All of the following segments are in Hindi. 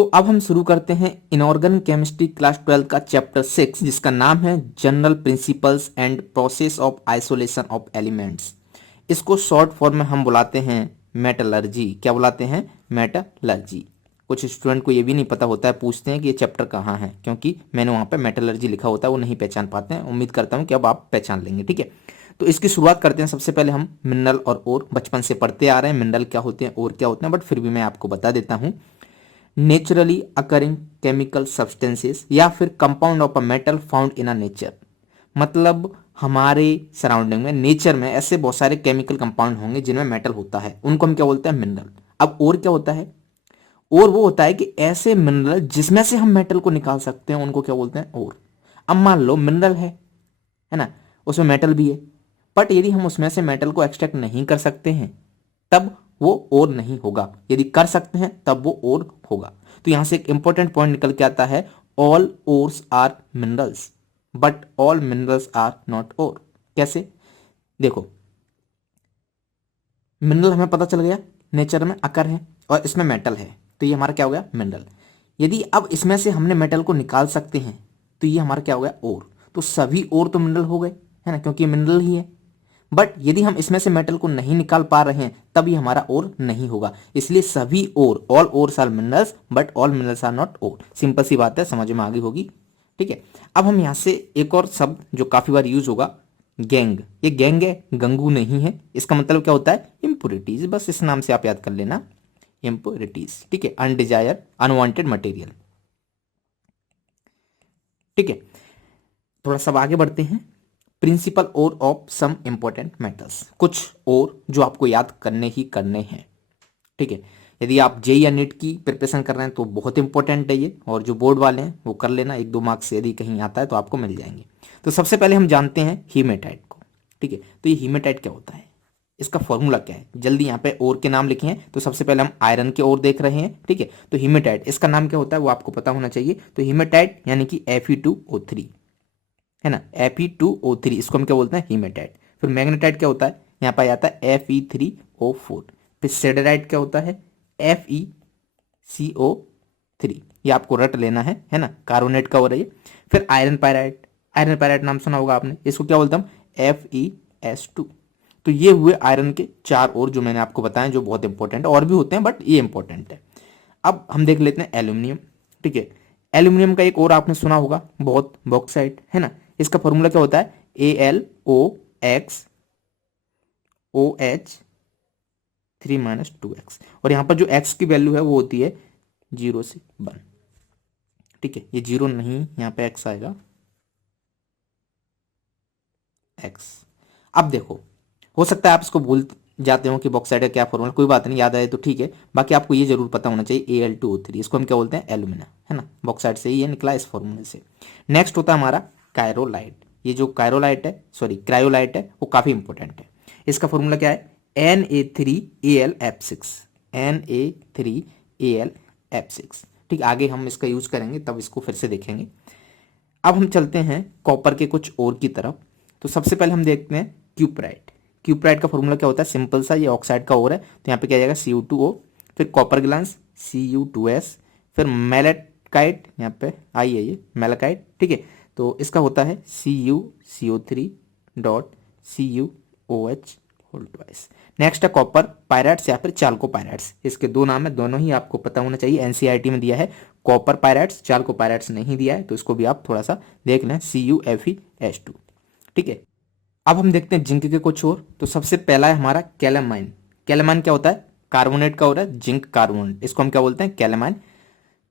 तो अब हम शुरू करते हैं इनऑर्गेनिक केमिस्ट्री क्लास 12 का चैप्टर 6, जिसका नाम है general principles and process of isolation of elements. इसको शॉर्ट फॉर्म में हम बुलाते हैं मेटलर्जी। क्या बुलाते हैं? मेटलर्जी। कुछ स्टूडेंट को ये भी नहीं पता होता है, पूछते हैं कि ये चैप्टर कहाँ है, क्योंकि मैंने वहाँ पे मेटलर्जी लिखा होता है, वो नहीं पहचान पाते हैं। उम्मीद करता हूँ कि अब आप पहचान लेंगे। ठीक है, तो इसकी शुरुआत करते हैं। सबसे पहले हम मिनरल और ओर बचपन से पढ़ते आ रहे हैं, मिनरल क्या होते हैं, ओर क्या होते हैं, बट फिर भी मैं आपको बता देता हूँ। नेचुरली अकरिंग केमिकल सब्सटेंसेस या फिर compound of a metal found in a nature. मतलब हमारे सराउंडिंग में, नेचर में ऐसे बहुत सारे केमिकल कंपाउंड होंगे जिनमें मेटल होता है, उनको हम क्या बोलते हैं? मिनरल। अब और क्या होता है? और वो होता है कि ऐसे मिनरल जिसमें से हम मेटल को निकाल सकते हैं, उनको क्या बोलते हैं? और। अब मान लो मिनरल है ना, उसमें मेटल भी है, बट यदि हम उसमें से मेटल को एक्सट्रैक्ट नहीं कर सकते हैं तब वो और नहीं होगा, यदि कर सकते हैं तब वो और होगा। तो यहां से एक इंपॉर्टेंट पॉइंट निकल के आता है, all ores are minerals but all minerals are not ore. कैसे? देखो, मिनरल हमें पता चल गया नेचर में अकर है और इसमें मेटल है, तो ये हमारा क्या हो गया? मिनरल। यदि अब इसमें से हमने मेटल को निकाल सकते हैं तो ये हमारा क्या हो गया? और। तो सभी और तो मिनरल हो गए, है ना, क्योंकि ये मिनरल ही है। बट यदि हम इसमें से मेटल को नहीं निकाल पा रहे हैं तब ये हमारा और नहीं होगा। इसलिए सभी ore, all ores are minerals but all minerals are not ore. Simple सी बात है, समझ में आ गई होगी। ठीक है, अब हम यहां से एक और शब्द जो काफी बार यूज होगा, गैंग। ये गैंग है, गंगू नहीं है। इसका मतलब क्या होता है? इम्प्योरिटीज। बस इस नाम से आप याद कर लेना, इम्प्योरिटीज। ठीक है, अनडिजायर अनवांटेड मटेरियल। ठीक है, थोड़ा सा आगे बढ़ते हैं। प्रिंसिपल और ऑफ सम इंपॉर्टेंट मेटल्स, कुछ और जो आपको याद करने ही करने हैं। ठीक है, यदि आप जेई या नीट की प्रिपरेशन कर रहे हैं तो बहुत इंपॉर्टेंट है ये, और जो बोर्ड वाले हैं वो कर लेना, 1-2 मार्क्स से यदि कहीं आता है तो आपको मिल जाएंगे। तो सबसे पहले हम जानते हैं हीमेटाइट को। ठीक है, तो ये हीमेटाइट क्या होता है, इसका फॉर्मूला क्या है? जल्दी यहाँ पे और के नाम लिखे हैं, तो सबसे पहले हम आयरन के ओर देख रहे हैं। ठीक है, तो हीमेटाइट इसका नाम क्या होता है वो आपको पता होना चाहिए। तो हीमेटाइट यानी कि Fe2O3, है ना, Fe2O3, इसको हम क्या बोलते हैं? हीमेटाइट। फिर मैग्नेटाइट क्या होता है? यहाँ पर आता है Fe3O4। फिर सेडेराइट क्या होता है? FeCO3। ये आपको रट लेना है ना, कार्बोनेट का हो रहा है ये। फिर आयरन पायराइट, आयरन पायराइट नाम सुना होगा आपने, इसको क्या बोलते हैं? FeS2। तो ये हुए आयरन के 4 और जो मैंने आपको बताया, जो बहुत इंपॉर्टेंट है, और भी होते हैं बट ये इंपॉर्टेंट है। अब हम देख लेते हैं एल्यूमिनियम। ठीक है, एल्यूमिनियम का एक और आपने सुना होगा बहुत, बॉक्साइट, है ना। इसका फॉर्मूला क्या होता है? AlOXOH3-2x। और यहाँ पर जो x की वैल्यू है वो होती है 0 से 1। ठीक है, ये 0 नहीं, यहाँ पे x आएगा, x। अब देखो, हो सकता है आप इसको भूल जाते हो कि बॉक्साइड का क्या फॉर्मूला, कोई बात नहीं, याद आए तो ठीक है। बाकी आपको ये जरूर पता होना चाहिए, Al2O3, इसको हम क्या बोलते हैं? एल्यूमिना, है ना, बॉक्साइड से ही ये निकला, इस फॉर्मूले से। नेक्स्ट होता है हमारा कायरोलाइट। ये जो कायरोलाइट है, सॉरी क्रायोलाइट है, वो काफी इंपॉर्टेंट है। इसका फॉर्मूला क्या है? Na3Al F6, Na3Al F6। ठीक, आगे हम इसका यूज करेंगे तब इसको फिर से देखेंगे। अब हम चलते हैं कॉपर के कुछ और की तरफ। तो सबसे पहले हम देखते हैं क्यूपराइट। क्यूपराइट का फॉर्मूला क्या होता है? सिंपल सा, ये ऑक्साइड का और है, तो यहाँ पे क्या जाएगा? Cu2O। फिर कॉपर ग्लांस Cu2S। फिर मेलेकाइट, यहाँ पे आई है ये मेलेकाइट। ठीक है, तो इसका होता है CuCO3.CuOH होल ट्वाइस। नेक्स्ट है कॉपर पायराइट्स या फिर चाल्को पायराइट्स। इसके 2 नाम है, दोनों ही आपको पता होना चाहिए, एनसीईआरटी में दिया है कॉपर पायराइट्स, चाल्को पायराइट्स नहीं दिया है, तो इसको भी आप थोड़ा सा देख लें, CuFeS2। ठीक है, अब हम देखते हैं जिंक के कुछ और। तो सबसे पहला है हमारा कैलेमाइन। कैलेमाइन क्या होता है? कार्बोनेट का हो रहा है, जिंक कार्बोनेट, इसको हम क्या बोलते हैं? कैलेमाइन।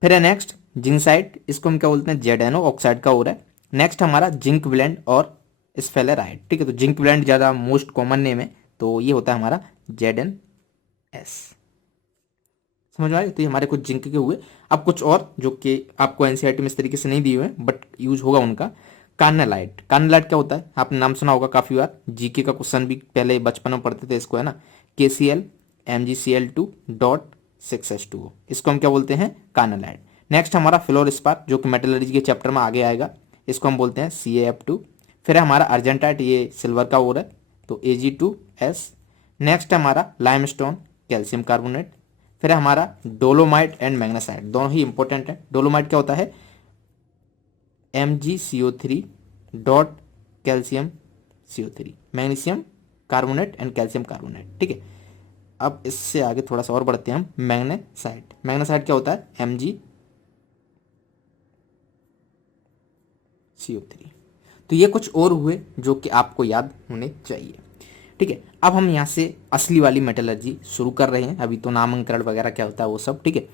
फिर है नेक्स्ट जिंकसाइड, इसको हम क्या बोलते हैं? ZnO, ऑक्साइड का हो रहा है। नेक्स्ट हमारा जिंक ब्लेंड और स्फेलेराइड। ठीक है, तो जिंक ब्लेंड ज़्यादा मोस्ट कॉमन नेम है, तो ये होता है हमारा ZnS। समझ में आए? तो ये हमारे कुछ जिंक के हुए। अब कुछ और जो कि आपको एनसीईआरटी में इस तरीके से नहीं दिए हुए हैं बट यूज होगा उनका। कार्नेलाइट। कार्नेलाइट क्या होता है? आपने नाम सुना होगा काफी बार, जीके का क्वेश्चन भी पहले बचपन में पढ़ते थे इसको, है ना। KCl MgCl2.6H2O, इसको हम क्या बोलते हैं? कार्नेलाइट। नेक्स्ट हमारा फ्लोरस्पार, जो कि मेटलर्जी के चैप्टर में आगे आएगा, इसको हम बोलते हैं CaF2। फिर है हमारा अर्जेंटाइट, ये सिल्वर का और है, तो Ag2S। नेक्स्ट हमारा लाइमस्टोन, कैल्शियम कार्बोनेट। फिर है हमारा डोलोमाइट एंड मैग्नेसाइट, दोनों ही इंपॉर्टेंट है। डोलोमाइट क्या होता है, MgCO3 dot calcium CO3, magnesium carbonate and calcium carbonate, ठीक है। अब इससे आगे थोड़ा सा और बढ़ते हैं हम, मैग्नेसाइट। मैग्नेसाइट क्या होता है, MgCO3। तो ये कुछ और हुए जो कि आपको याद होने चाहिए, ठीक है। अब हम यहाँ से असली वाली मेटलर्जी शुरू कर रहे हैं, अभी तो नामकरण वगैरह क्या होता है वो सब, ठीक है।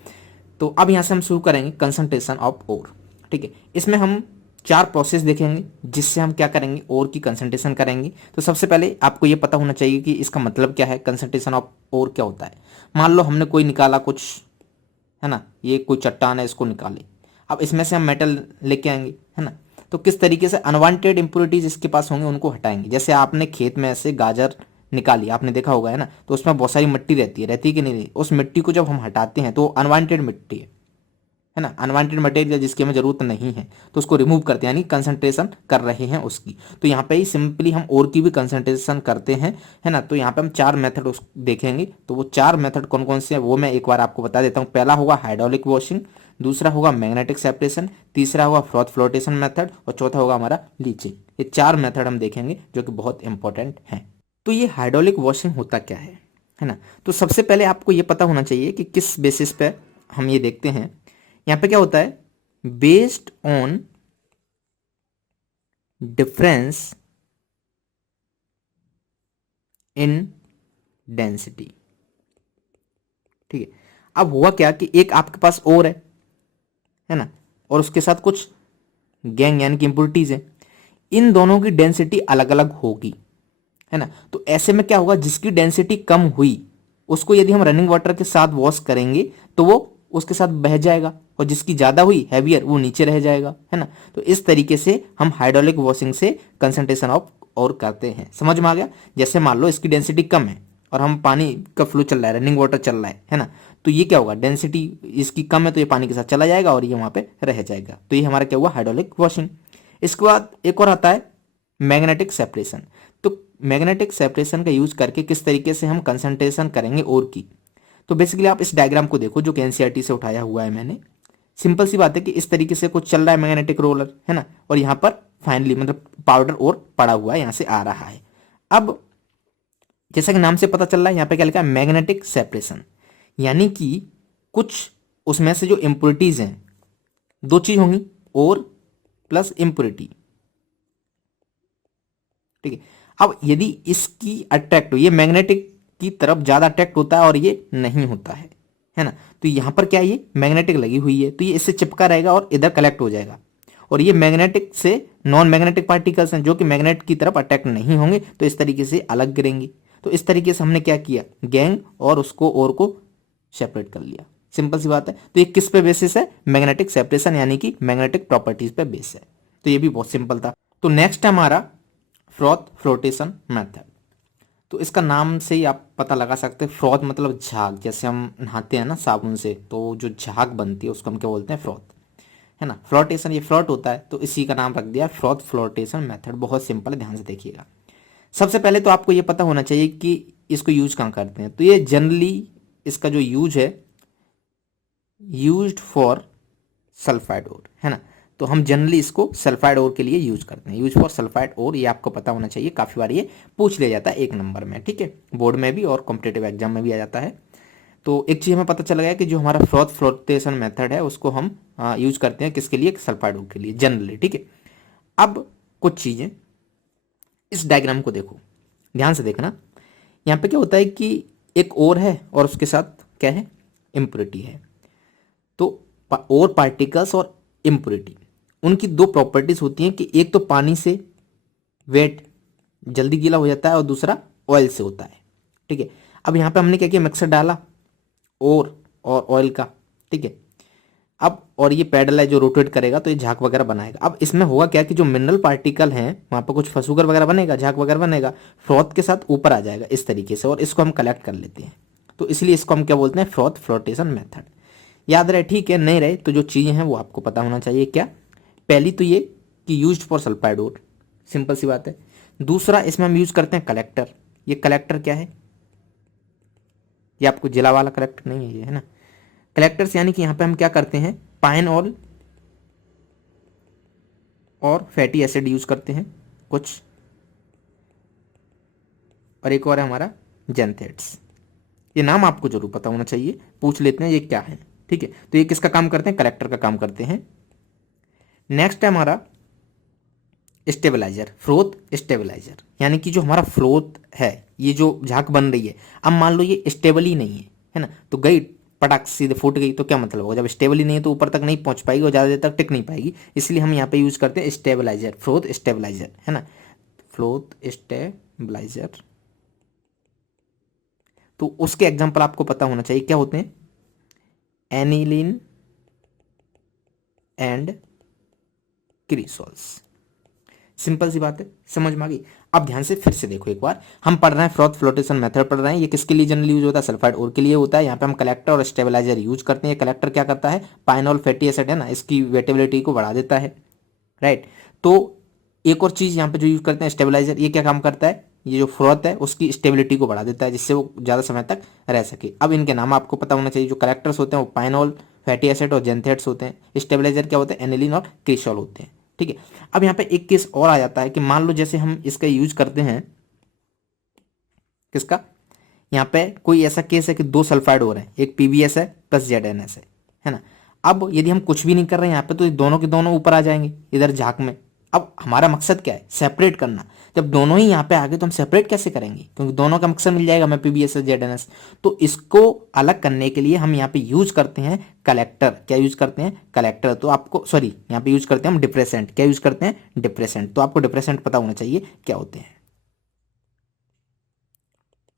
तो अब यहाँ से हम शुरू करेंगे कंसंट्रेशन ऑफ ओर, ठीक है। इसमें हम 4 प्रोसेस देखेंगे जिससे हम क्या करेंगे, ओर की कंसंट्रेशन करेंगे। तो सबसे पहले आपको ये पता होना चाहिए कि इसका मतलब क्या है, कंसंट्रेशन ऑफ ओर क्या होता है। मान लो हमने कोई निकाला कुछ, है ना, ये कोई चट्टान है, इसको निकाले। अब इसमें से हम मेटल लेके आएंगे, है ना। तो किस तरीके से अनवांटेड इंप्योरिटीज इसके पास होंगे उनको हटाएंगे। जैसे आपने खेत में ऐसे गाजर निकाली, आपने देखा होगा, है ना, तो उसमें बहुत सारी मिट्टी रहती है कि नहीं, उस मिट्टी को जब हम हटाते हैं तो अनवांटेड मिट्टी है ना, अनवांटेड मटेरियल जिसकी हमें जरूरत नहीं है, तो उसको रिमूव करते हैं, यानी कंसंट्रेशन कर रहे हैं उसकी। तो यहाँ पे ही सिंपली हम और की भी कंसंट्रेशन करते हैं, है ना। तो यहाँ पे हम 4 मेथड देखेंगे। तो वो 4 मेथड कौन कौन से हैं वो मैं एक बार आपको बता देता हूँ। पहला होगा हाइड्रोलिक वॉशिंग, दूसरा होगा मैग्नेटिक सेपरेशन, तीसरा होगा फ्रॉथ फ्लोटेशन मेथड, और चौथा होगा हमारा लीचिंग। ये 4 मेथड हम देखेंगे जो कि बहुत इंपॉर्टेंट हैं। तो ये हाइड्रोलिक वॉशिंग होता क्या है ना। तो सबसे पहले आपको ये पता होना चाहिए कि किस बेसिस पे हम ये देखते हैं। यहाँ पे क्या होता है, based on difference in density, ठीक है। अब हुआ क्या कि एक आपके पास और है ना, और उसके साथ कुछ गैंग यानी कि इंप्योरिटीज है। इन दोनों की डेंसिटी अलग अलग होगी, है ना। तो ऐसे में क्या होगा, जिसकी डेंसिटी कम हुई उसको यदि हम रनिंग वाटर के साथ वॉश करेंगे तो वो उसके साथ बह जाएगा, और जिसकी ज्यादा हुई हैवियर वो नीचे रह जाएगा, है ना। तो इस तरीके से हम हाइड्रोलिक वॉशिंग से कंसंट्रेशन ऑफ और करते हैं। समझ में आ गया। जैसे मान लो इसकी डेंसिटी कम है और हम पानी का फ्लो चल रहा है, रनिंग वाटर चल रहा है ना, तो ये क्या होगा, डेंसिटी इसकी कम है तो ये पानी के साथ चला जाएगा और ये वहां पे रह जाएगा। तो ये हमारा क्या हुआ, हाइड्रोलिक वॉशिंग। इसके बाद एक और आता है मैग्नेटिक सेपरेशन। तो मैग्नेटिक सेपरेशन का यूज करके किस तरीके से हम कंसंट्रेशन करेंगे और की। तो बेसिकली आप इस डायग्राम को देखो जो कि एनसीईआरटी से उठाया हुआ है मैंने। सिंपल सी बात है कि इस तरीके से कुछ चल रहा है मैग्नेटिक रोलर, है ना, और यहाँ पर फाइनली मतलब पाउडर और पड़ा हुआ है, यहाँ से आ रहा है। अब जैसा कि नाम से पता चल रहा है, यहाँ पे क्या लिखा है, मैग्नेटिक सेपरेशन, यानी कि कुछ उसमें से जो इम्प्योरिटीज हैं, 2 चीज होंगी, और प्लस इम्प्योरिटी, ठीक है। अब यदि इसकी अट्रैक्ट हो, ये मैग्नेटिक की तरफ ज्यादा अट्रैक्ट होता है और ये नहीं होता है ना। तो यहां पर क्या है, ये मैग्नेटिक लगी हुई है तो ये इससे चिपका रहेगा और इधर कलेक्ट हो जाएगा। और ये मैग्नेटिक से नॉन मैग्नेटिक पार्टिकल्स हैं जो कि मैग्नेट की तरफ अट्रैक्ट नहीं होंगे, तो इस तरीके से अलग गिरेंगे। तो इस तरीके से हमने क्या किया, गैंग और उसको और को सेपरेट कर लिया। सिंपल सी बात है। तो ये किस पे बेसिस है, मैग्नेटिक सेपरेशन यानी कि मैग्नेटिक प्रॉपर्टीज पे बेस है। तो ये भी बहुत सिंपल था। तो नेक्स्ट है हमारा फ्रॉथ फ्लोटेशन मेथड। तो इसका नाम से ही आप पता लगा सकते हैं, फ्रॉथ मतलब झाग। जैसे हम नहाते हैं ना साबुन से, तो जो झाग बनती है उसको हम क्या बोलते हैं, फ्रॉथ, है ना। फ्लोटेशन, ये फ्लॉट होता है तो इसी का नाम रख दिया फ्रॉथ फ्लोटेशन मेथड। बहुत सिंपल है, ध्यान से देखिएगा। सबसे पहले तो आपको ये पता होना चाहिए कि इसको यूज कहाँ करते हैं। तो ये जनरली इसका जो यूज है, यूज्ड फॉर सल्फाइड ओर, है ना। तो हम जनरली इसको सल्फाइड ओर के लिए यूज करते हैं, यूज फॉर सल्फाइड ओर। ये आपको पता होना चाहिए, काफी बार ये पूछ लिया जाता है 1 नंबर में, ठीक है, बोर्ड में भी और कॉम्पिटेटिव एग्जाम में भी आ जाता है। तो एक चीज हमें पता चल गया कि जो हमारा फ्रॉथ फ्लोटेशन मेथड है उसको हम यूज करते हैं किसके लिए, सल्फाइड ओर के लिए जनरली, ठीक है। अब कुछ चीजें, इस डायग्राम को देखो, ध्यान से देखना। यहाँ पे क्या होता है कि एक ओर है और उसके साथ क्या है, इम्प्योरिटी है। तो और पार्टिकल्स और इम्प्योरिटी, उनकी 2 प्रॉपर्टीज होती हैं कि एक तो पानी से वेट जल्दी गीला हो जाता है और दूसरा ऑयल से होता है, ठीक है। अब यहाँ पे हमने क्या किया, मिक्सर डाला और ऑयल का, ठीक है। अब और ये पैडल है जो रोटेट करेगा तो ये झाग वगैरह बनाएगा। अब इसमें होगा क्या कि जो मिनरल पार्टिकल हैं वहां पर कुछ फसूगर वगैरह बनेगा, झाग वगैरह बनेगा, फ्रॉथ के साथ ऊपर आ जाएगा इस तरीके से, और इसको हम कलेक्ट कर लेते हैं। तो इसलिए इसको हम क्या बोलते हैं, फ्रॉथ फ्लोटेशन मेथड। याद रहे, ठीक है, नहीं रहे तो जो चीजें हैं वो आपको पता होना चाहिए। क्या, पहली तो ये कि used for sulphide ore, simple सी बात है। दूसरा, इसमें हम यूज करते हैं कलेक्टर। ये कलेक्टर क्या है, ये आपको जिला वाला कलेक्टर नहीं है ये, है ना। कलेक्टर्स यानी कि यहाँ पे हम क्या करते हैं, पाइनऑल और फैटी एसिड यूज करते हैं कुछ, और एक और है हमारा जेंथेट्स। ये नाम आपको जरूर पता होना चाहिए, पूछ लेते हैं ये क्या है, ठीक है। तो ये किसका काम करते हैं, कलेक्टर का काम करते हैं। नेक्स्ट है हमारा स्टेबलाइजर, फ्रोथ स्टेबलाइजर, यानी कि जो हमारा फ्रोथ है, ये जो झाग बन रही है, अब मान लो ये स्टेबल ही नहीं है ना, तो गई पटाख सीधे फूट गई, तो क्या मतलब होगा, जब स्टेबल ही नहीं है तो ऊपर तक नहीं पहुंच पाएगी और ज़्यादा देर तक टिक नहीं पाएगी, इसलिए हम यहाँ पे यूज करते हैं स्टेबलाइजर, फ्रोथ स्टेबलाइजर, है ना। फ्रोथ स्टेबलाइजर, तो उसके एग्जाम्पल आपको पता होना चाहिए क्या होते हैं, एनिलीन एंड क्रीसोल्स। सिंपल सी बात है, समझ में आ गई। अब ध्यान से फिर से देखो एक बार, हम पढ़ रहे हैं फ्रॉथ फ्लोटेशन मेथड पढ़ रहे हैं, ये किसके लिए जनरली यूज होता है, सल्फाइड ओर के लिए होता है। यहाँ पे हम कलेक्टर और स्टेबलाइजर यूज करते हैं। कलेक्टर क्या करता है, पाइनॉल फैटी एसिड है ना, इसकी वेटेबिलिटी को बढ़ा देता है, राइट। तो एक और चीज यहाँ पे जो यूज करते हैं स्टेबलाइजर, ये क्या काम करता है, ये जो फ्रॉथ है उसकी स्टेबिलिटी को बढ़ा देता है, जिससे वो ज्यादा समय तक रह सके। अब इनके नाम आपको पता होना चाहिए, जो कलेक्टर्स होते हैं वो पाइनॉल फैटी एसिड और जेंथेट्स होते हैं, स्टेबलाइजर क्या होते हैं, एनिलीन और क्रिसॉल होते हैं, ठीक है। अब यहाँ पे एक केस और आ जाता है कि मान लो जैसे हम इसका यूज करते हैं, किसका, यहाँ पे कोई ऐसा केस है कि दो सल्फाइड हो रहे हैं, एक पीबीएस है प्लस जेडएनएस है ना। अब यदि हम कुछ भी नहीं कर रहे हैं यहाँ पे, तो ये दोनों के दोनों ऊपर आ जाएंगे इधर झाग में। अब हमारा मकसद क्या है, सेपरेट करना। जब दोनों ही यहाँ पे आ गए तो हम सेपरेट कैसे करेंगे, क्योंकि दोनों का मकसद मिल जाएगा हमें, पीबीएस जेडएनएस। तो इसको अलग करने के लिए हम यहाँ पे यूज करते हैं कलेक्टर। क्या यूज करते हैं, कलेक्टर। तो आपको सॉरी, यहाँ पे यूज करते हैं हम डिप्रेसेंट। क्या यूज करते हैं, डिप्रेसेंट। तो आपको डिप्रेसेंट पता होना चाहिए क्या होते हैं,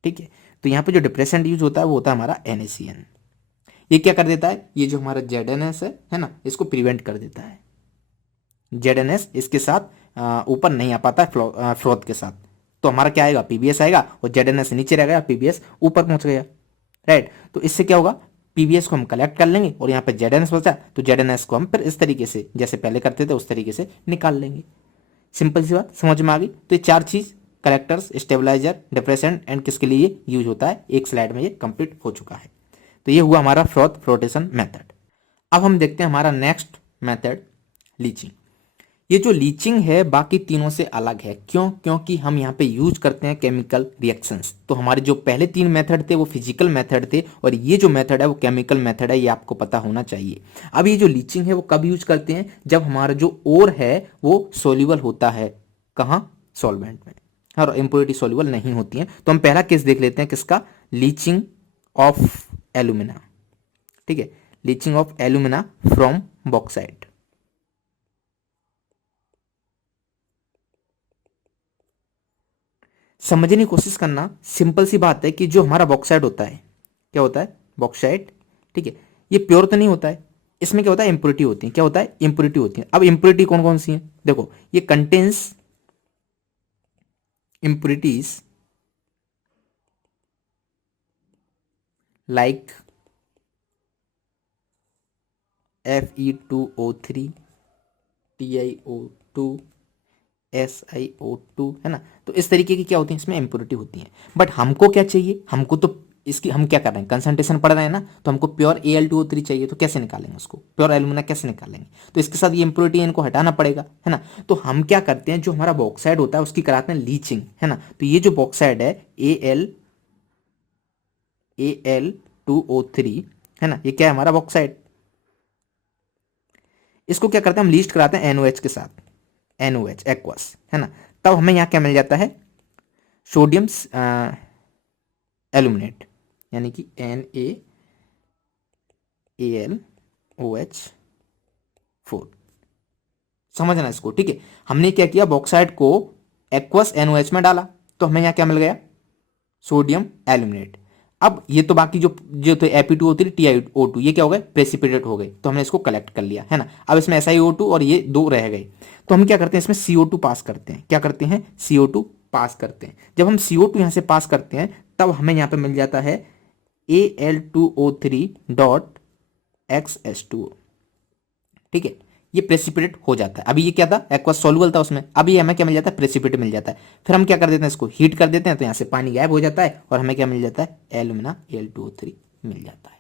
ठीक है। तो यहाँ पे जो डिप्रेसेंट यूज होता है वो होता है हमारा NaCN। ये क्या कर देता है, ये जो हमारा जेडएनएस है ना, इसको प्रिवेंट कर देता है। जेडएनएस इसके साथ ऊपर नहीं आ पाता है फ्रोथ के साथ, तो हमारा क्या आएगा, पीबीएस आएगा, और जेडएनएस नीचे रह गया, पीबीएस ऊपर पहुंच गया, राइट। तो इससे क्या होगा, पीबीएस को हम कलेक्ट कर लेंगे और यहाँ पे जेडएनएस बचा, तो जेडएनएस को हम फिर इस तरीके से जैसे पहले करते थे उस तरीके से निकाल लेंगे। सिंपल सी बात, समझ में आ गई। तो ये चार चीज, कलेक्टर्स, स्टेबलाइजर, डिप्रेसेंट एंड किसके लिए यूज होता है, एक स्लाइड में ये कंप्लीट हो चुका है। तो ये हुआ हमारा फ्रॉथ फ्लोटेशन मेथड। अब हम देखते हैं हमारा नेक्स्ट मेथड, लीचिंग। ये जो लीचिंग है बाकी तीनों से अलग है, क्यों, क्योंकि हम यहाँ पे यूज करते हैं केमिकल रिएक्शंस। तो हमारे जो पहले तीन मेथड थे वो फिजिकल मेथड थे, और ये जो मेथड है वो केमिकल मेथड है, ये आपको पता होना चाहिए। अब ये जो लीचिंग है वो कब यूज करते हैं, जब हमारा जो ओर है वो सोल्यूबल होता है, कहाँ, सॉल्वेंट में, और इम्प्योरिटी सोल्यूबल नहीं होती है। तो हम पहला केस देख लेते हैं, किसका, लीचिंग ऑफ एल्यूमिना, ठीक है, leaching of alumina from bauxite. समझने की कोशिश करना, सिंपल सी बात है कि जो हमारा बॉक्साइट होता है, क्या होता है, बॉक्साइट, ठीक है, ये प्योर तो नहीं होता है, इसमें क्या होता है, इंप्योरिटी होती है। क्या होता है, इंप्योरिटी होती है। अब इंप्योरिटी कौन कौन सी है, देखो, ये contains impurities like Fe2O3, TiO2, SiO2, है ना। तो इस तरीके की क्या होती है, इसमें इंप्योरिटी होती है। बट हमको क्या चाहिए, हमको तो इसकी, हम क्या कर रहे हैं, कंसंट्रेशन पढ़ रहे हैं ना, तो हमको प्योर Al2O3 चाहिए। तो कैसे निकालेंगे उसको, प्योर एल्यूमिना कैसे निकालेंगे, तो इसके साथ ये इंप्योरिटी इनको हटाना पड़ेगा, है ना। तो हम क्या करते हैं, जो हमारा बॉक्साइड होता है उसकी कराते हैं लीचिंग, है ना। तो ये जो बॉक्साइड है Al2O3, है ना, ये क्या है, हमारा बॉक्साइड। इसको क्या करते हैं, हम लीस्ट कराते हैं NOH के साथ, NOH एक्वस, है ना। तब हमें यहाँ क्या मिल जाता है, सोडियम एल्यूमिनेट, यानी कि NaAlOH4। समझना इसको, ठीक है। हमने क्या किया, बॉक्साइड को एक्वस NOH में डाला, तो हमें यहाँ क्या मिल गया, सोडियम एल्यूमिनेट। अब ये तो बाकी जो जो थे Fe2O3, TiO2, ये क्या हो गए, प्रेसिपिटेट हो गए, तो हमने इसको कलेक्ट कर लिया, है ना। अब इसमें SiO2 और ये दो रह गए, तो हम क्या करते हैं, इसमें CO2 पास करते हैं। क्या करते हैं, CO2 पास करते हैं। जब हम CO2 यहाँ से पास करते हैं, तब हमें यहाँ पे मिल जाता है Al2O3 डॉट XH2O, ठीक है। ये प्रेसिपिटेट हो जाता है। अभी ये क्या था, एक्वस सॉल्युबल था उसमें, अभी हमें क्या मिल जाता है, प्रेसिपिटेट मिल जाता है। फिर हम क्या कर देते हैं, इसको हीट कर देते हैं तो यहाँ से पानी गायब हो जाता है और हमें क्या मिल जाता है, एल्यूमिना Al2O3 मिल जाता है।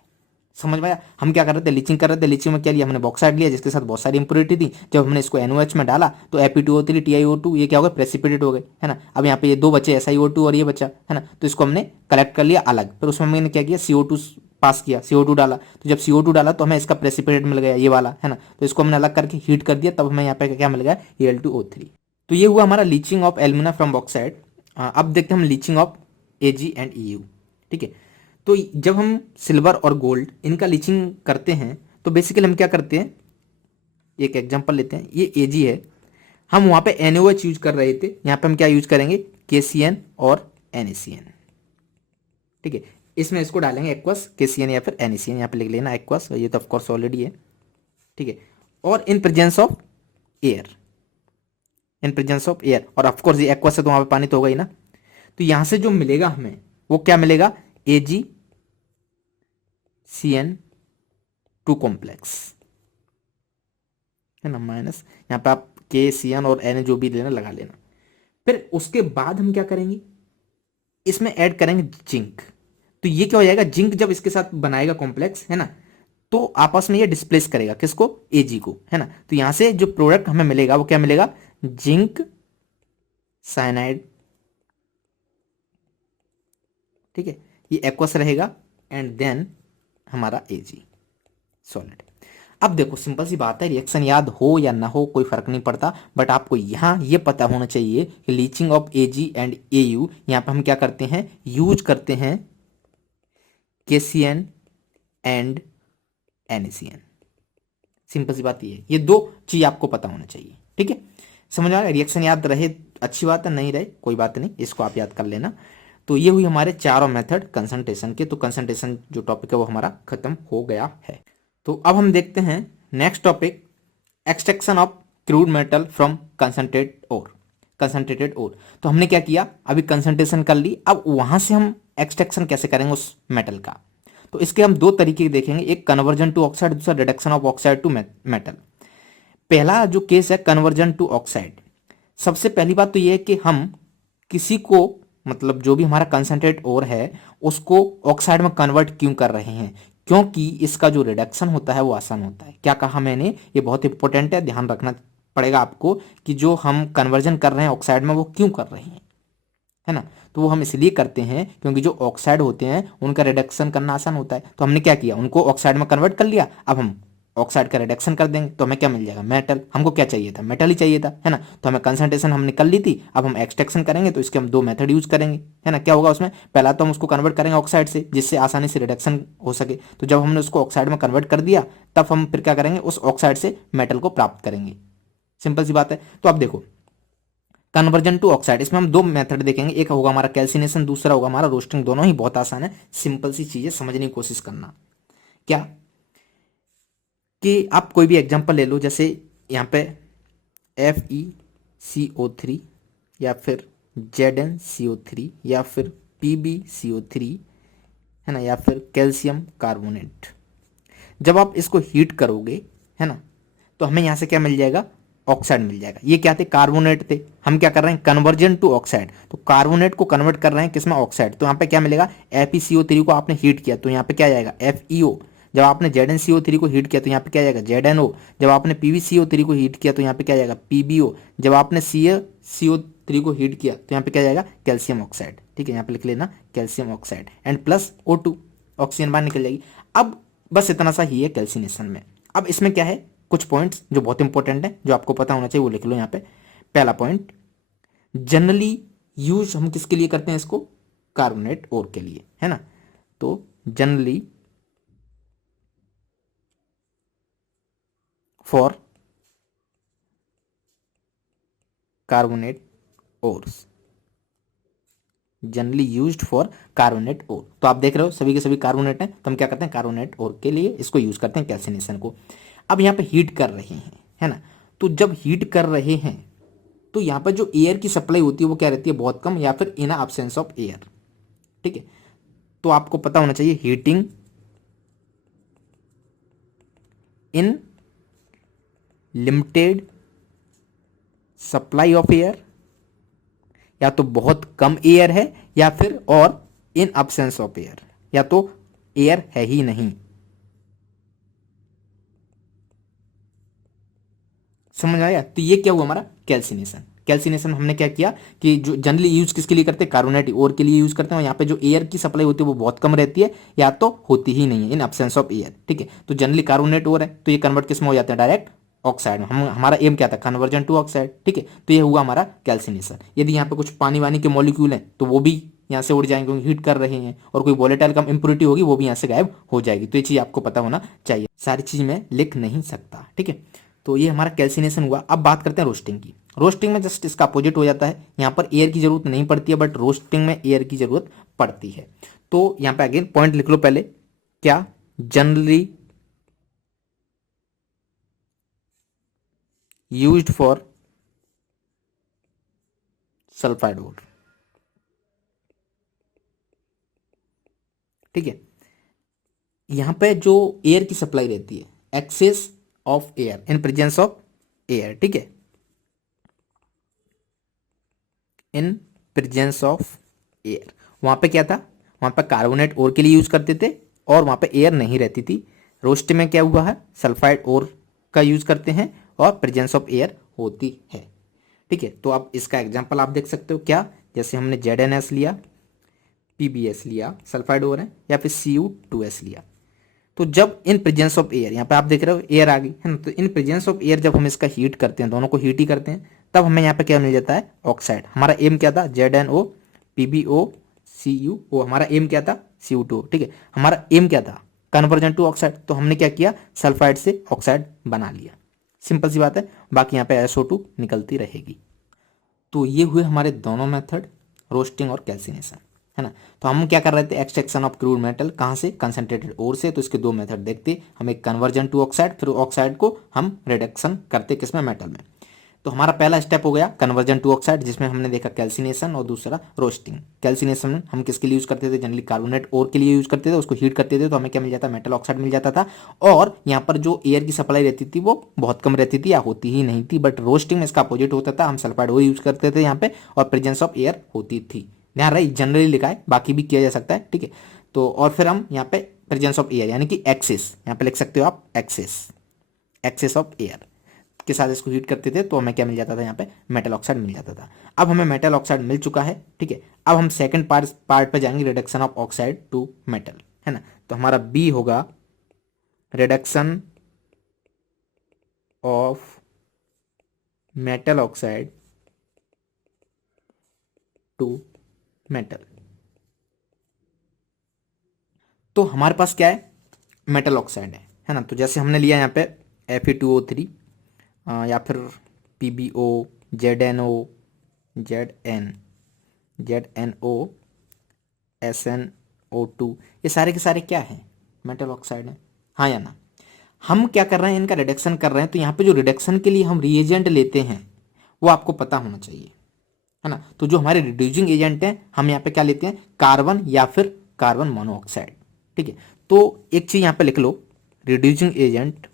समझ में आया। हम क्या कर रहे थे, लीचिंग कर रहे थे। लीचिंग में क्या लिया हमने, बॉक्साइड लिया जिसके साथ बहुत सारी इंप्योरिटी थी। जब हमने इसको NOH में डाला तो Fe2O3 TiO2 ये क्या हो गए, प्रेसिपिटेट हो गए, है ना। अब यहाँ पे ये दो बचे, SiO2 और ये बचा, है ना। तो इसको हमने कलेक्ट कर लिया अलग। फिर उसमें मैंने क्या किया, CO2 पास किया, CO2 डाला। तो जब CO2 डाला तो हमें इसका प्रेसिपिटेट मिल गया, ये वाला, है ना। तो इसको हमने अलग करके हीट कर दिया, तब हमें यहाँ पे क्या मिल गया, Al2O3। तो ये हुआ हमारा leaching of alumina from bauxite. अब देखते हैं हम leaching of Ag and Eu। ठीक है। तो जब हम सिल्वर और गोल्ड इनका लीचिंग करते हैं तो बेसिकली हम क्या करते हैं, एक एग्जांपल लेते हैं, ये Ag है, हम वहाँ पे NaOH यूज कर रहे थे, यहाँ पे हम क्या यूज करेंगे, KCN और NaCN। ठीक है। इसमें इसको डालेंगे एक्वस KCN या फिर NaCN, यहाँ पे लिख लेना एक्वस, ये तो ऑफकोर्स ऑलरेडी है। ठीक है। और इन presence of air, in presence of air, और ऑफकोर्स ये एक्वस है तो वहाँ पे पानी तो होगा ही ना। तो यहाँ से जो मिलेगा हमें वो क्या मिलेगा, AgCN2 कॉम्प्लेक्स, है ना, माइनस यहाँ पे आप KCN और Na जो भी लेना लगा लेना। फिर उसके बाद हम क्या करेंगे, इसमें ऐड करेंगे जिंक। तो ये क्या हो जाएगा, जिंक जब इसके साथ बनाएगा कॉम्प्लेक्स, है ना, तो आपस में ये डिस्प्लेस करेगा किसको, Ag को, है ना। तो यहां से जो प्रोडक्ट हमें मिलेगा वो क्या मिलेगा, जिंक साइनाइड। ठीक है। ये एक्वस रहेगा एंड देन हमारा Ag सॉलिड। अब देखो सिंपल सी बात है, रिएक्शन याद हो या ना हो कोई फर्क नहीं पड़ता, बट आपको यहाँ ये पता होना चाहिए कि leaching of Ag and Au, यहाँ पे हम क्या करते हैं, यूज करते हैं KCN एंड NaCN। सिंपल सी बात ये है, ये दो चीज आपको पता होना चाहिए। ठीक है, समझ आ रहा है। रिएक्शन याद रहे अच्छी बात है, नहीं रहे कोई बात नहीं, इसको आप याद कर लेना। तो ये हुई हमारे चारों मेथड कंसंट्रेशन के। तो कंसंट्रेशन जो टॉपिक है वो हमारा खत्म हो गया है। तो अब हम देखते हैं next topic, extraction of crude metal from concentrate ore, concentrated ore. तो हमने क्या किया, अभी कंसंट्रेशन कर ली, अब वहां से हम एक्सट्रैक्शन कैसे करेंगे उस मेटल का। तो इसके हम दो तरीके देखेंगे, एक कन्वर्जन टू ऑक्साइड, दूसरा reduction of oxide to metal. पहला जो केस है कन्वर्जन टू ऑक्साइड, सबसे पहली बात तो यह है कि हम किसी को, मतलब जो भी हमारा कंसंट्रेट ओर है उसको ऑक्साइड में कन्वर्ट क्यों कर रहे हैं, क्योंकि इसका जो रिडक्शन होता है वो आसान होता है। क्या कहा मैंने, ये बहुत इंपॉर्टेंट है, ध्यान रखना पड़ेगा आपको कि जो हम कन्वर्जन कर रहे हैं ऑक्साइड में वो क्यों कर रहे हैं, है ना। तो वो हम इसलिए करते हैं क्योंकि जो ऑक्साइड होते हैं उनका रिडक्शन करना आसान होता है। तो हमने क्या किया, उनको ऑक्साइड में कन्वर्ट कर लिया, अब हम ऑक्साइड का रिडक्शन कर देंगे तो हमें क्या मिल जाएगा, मेटल। हमको क्या चाहिए था, मेटल ही चाहिए था, है ना। तो हमें कंसंट्रेशन हमने कर ली थी, अब हम एक्सट्रैक्शन करेंगे तो इसके हम दो मेथड यूज करेंगे, है ना। क्या होगा उसमें, पहला तो हम उसको कन्वर्ट करेंगे ऑक्साइड से जिससे आसानी से रिडक्शन हो सके। तो जब हमने उसको ऑक्साइड में कन्वर्ट कर दिया तब हम फिर क्या करेंगे, उस ऑक्साइड से मेटल को प्राप्त करेंगे। सिंपल सी बात है। तो अब देखो कन्वर्जन टू ऑक्साइड, इसमें हम दो मेथड देखेंगे, एक होगा हमारा कैल्सिनेशन, दूसरा होगा हमारा रोस्टिंग। दोनों ही बहुत आसान है, सिंपल सी चीजें समझने की कोशिश करना। क्या कि आप कोई भी एग्जांपल ले लो, जैसे यहाँ पे FeCO3 या फिर ZnCO3 या फिर PbCO3, है ना, या फिर कैल्शियम कार्बोनेट। जब आप इसको हीट करोगे, है ना, तो हमें यहाँ से क्या मिल जाएगा, ऑक्साइड मिल जाएगा। ये क्या थे, कार्बोनेट थे। हम क्या कर रहे हैं, कन्वर्जन टू ऑक्साइड, तो कार्बोनेट को कन्वर्ट कर रहे हैं किसमें, ऑक्साइड। तो यहाँ पे क्या मिलेगा, FeCO3 को आपने हीट किया तो यहाँ पे क्या जाएगा, FeO। जब आपने ZnCO3 को हीट किया तो यहाँ पे क्या जाएगा, ZnO। जब आपने PbCO3 को हीट किया तो यहाँ पे क्या जाएगा, PbO। जब आपने CaCO3 को हीट किया तो यहाँ पे क्या जाएगा, कैल्शियम ऑक्साइड। ठीक है, यहाँ पे लिख लेना calcium oxide and plus O2, oxygen बाहर निकल जाएगी। अब बस इतना सा ही है कैल्सिनेशन में। अब इसमें क्या है, कुछ पॉइंट्स जो बहुत इंपॉर्टेंट है जो आपको पता होना चाहिए वो लिख लो यहाँ पे। पहला पॉइंट, जनरली यूज हम किसके लिए करते हैं इसको, कार्बोनेट ओर के लिए, है ना। तो generally for carbonate ores, generally used for carbonate ore. तो आप देख रहे हो सभी के सभी कार्बोनेट हैं, तो हम क्या करते हैं, कार्बोनेट ओर के लिए इसको यूज करते हैं, कैल्सिनेशन को। अब यहाँ पे हीट कर रहे हैं, है ना। तो जब हीट कर रहे हैं तो यहाँ पर जो एयर की सप्लाई होती है वो क्या रहती है, बहुत कम, या फिर इन एब्सेंस ऑफ एयर। ठीक है, तो आपको पता होना चाहिए heating in limited supply of air, या तो बहुत कम एयर है, या फिर और इन अब्सेंस ऑफ एयर, या तो एयर है ही नहीं। समझ आया? तो ये क्या हुआ हमारा कैल्सिनेशन। कैल्सिनेशन हमने क्या किया कि जो जनरली यूज किसके लिए करते हैं, कार्बोनेट ओर के लिए यूज करते हैं, और यहाँ पे जो एयर की सप्लाई होती है वो बहुत कम रहती है, या तो होती ही नहीं है इन अब्सेंस ऑफ एयर। ठीक है, तो जनरली कार्बोनेट ओर है तो ये कन्वर्ट किस में हो जाते हैं, डायरेक्ट ऑक्साइड में। हमारा एम क्या था, कन्वर्जन टू ऑक्साइड। ठीक है, तो ये हुआ हमारा कैल्सिनेशन। यदि यहाँ पे कुछ पानी वानी के मॉलिक्यूल हैं तो वो भी यहाँ से उड़ जाएंगे क्योंकि हीट कर रहे हैं, और कोई वोलेटाइल कम इंप्योरिटी होगी वो भी यहाँ से गायब हो जाएगी। तो ये चीज़ आपको पता होना चाहिए, सारी चीज़ मैं लिख नहीं सकता। ठीक है, तो ये हमारा कैल्सिनेशन हुआ। अब बात करते हैं रोस्टिंग की। रोस्टिंग में जस्ट इसका अपोजिट हो जाता है, यहाँ पर एयर की जरूरत नहीं पड़ती है, बट रोस्टिंग में एयर की जरूरत पड़ती है। तो यहाँ पे अगेन पॉइंट लिख लो पहले, क्या generally used for sulphide ore. ठीक है, यहाँ पे जो एयर की सप्लाई रहती है, excess of air in presence of air. ठीक है, इन प्रेजेंस ऑफ एयर, वहां पे क्या था, वहां पे कार्बोनेट ओर के लिए यूज करते थे और वहां पे एयर नहीं रहती थी। रोस्ट में क्या हुआ है, सल्फाइड ओर का यूज करते हैं और प्रेजेंस ऑफ एयर होती है। ठीक है, तो आप इसका एग्जांपल आप देख सकते हो, क्या, जैसे हमने ZnS लिया, PbS लिया, सल्फाइड ओर है, या फिर Cu2S लिया। तो जब इन प्रेजेंस ऑफ एयर, यहाँ पे आप देख रहे हो एयर आ गई है ना, तो इन प्रेजेंस ऑफ एयर जब हम इसका हीट करते हैं, दोनों को हीट ही करते हैं, तब हमें यहाँ पे क्या मिल जाता है, ऑक्साइड। हमारा एम क्या था, ZnO PbO CuO, हमारा एम क्या था, Cu2। ठीक है, हमारा एम क्या था, कन्वर्जन टू ऑक्साइड, तो हमने क्या किया, सल्फाइड से ऑक्साइड बना लिया। सिंपल सी बात है, बाकी यहाँ पे SO2 निकलती रहेगी। तो ये हुए हमारे दोनों मेथड, रोस्टिंग और कैल्सिनेशन, है ना। तो हम क्या कर रहे थे, एक्सट्रैक्शन ऑफ क्रूड मेटल, कहाँ से, कंसंट्रेटेड ओर से। तो इसके दो मेथड देखते, हम एक कन्वर्जन टू ऑक्साइड, फिर ऑक्साइड को हम रिडक्शन करते किसमें, मेटल में। तो हमारा पहला स्टेप हो गया कन्वर्जन टू ऑक्साइड, जिसमें हमने देखा कैल्सिनेशन, और दूसरा रोस्टिंग। कैल्सिनेशन में हम किसके लिए यूज करते थे, जनरली कार्बोनेट ओर के लिए यूज करते थे, उसको हीट करते थे तो हमें क्या मिल जाता, मेटल ऑक्साइड मिल जाता था। और यहाँ पर जो एयर की सप्लाई रहती थी वो बहुत कम रहती थी या होती ही नहीं थी। बट रोस्टिंग में इसका अपोजिट होता था, हम सल्फाइड ओर यूज करते थे यहाँ पे, और प्रेजेंस ऑफ एयर होती थी। ध्यान रहे, जनरली लिखा है, बाकी भी किया जा सकता है। ठीक है, तो और फिर हम यहाँ पे प्रेजेंस ऑफ एयर यानी कि एक्सेस, यहाँ पे लिख सकते हो आप एक्सेस, एक्सेस ऑफ एयर के साथ इसको हीट करते थे तो हमें क्या मिल जाता था, यहाँ पे मेटल ऑक्साइड मिल जाता था। अब हमें मेटल ऑक्साइड मिल चुका है। ठीक है, अब हम सेकंड पार्ट पे जाएंगे, reduction of oxide to metal, है ना। तो हमारा बी होगा reduction of metal oxide to metal. तो हमारे पास क्या है, मेटल ऑक्साइड है ना। तो जैसे हमने लिया यहाँ पे Fe2O3, या फिर PbO, ZnO, ZnO, SnO2, ये सारे के सारे क्या है, मेटल ऑक्साइड है, हाँ या ना। हम क्या कर रहे हैं, इनका रिडक्शन कर रहे हैं, तो यहाँ पे जो रिडक्शन के लिए हम रिएजेंट लेते हैं वो आपको पता होना चाहिए, है ना। तो जो हमारे रिड्यूसिंग एजेंट हैं, हम यहाँ पे क्या लेते हैं, कार्बन या फिर कार्बन मोनोऑक्साइड। ठीक है, तो एक चीज यहाँ पे लिख लो, रिड्यूसिंग एजेंट,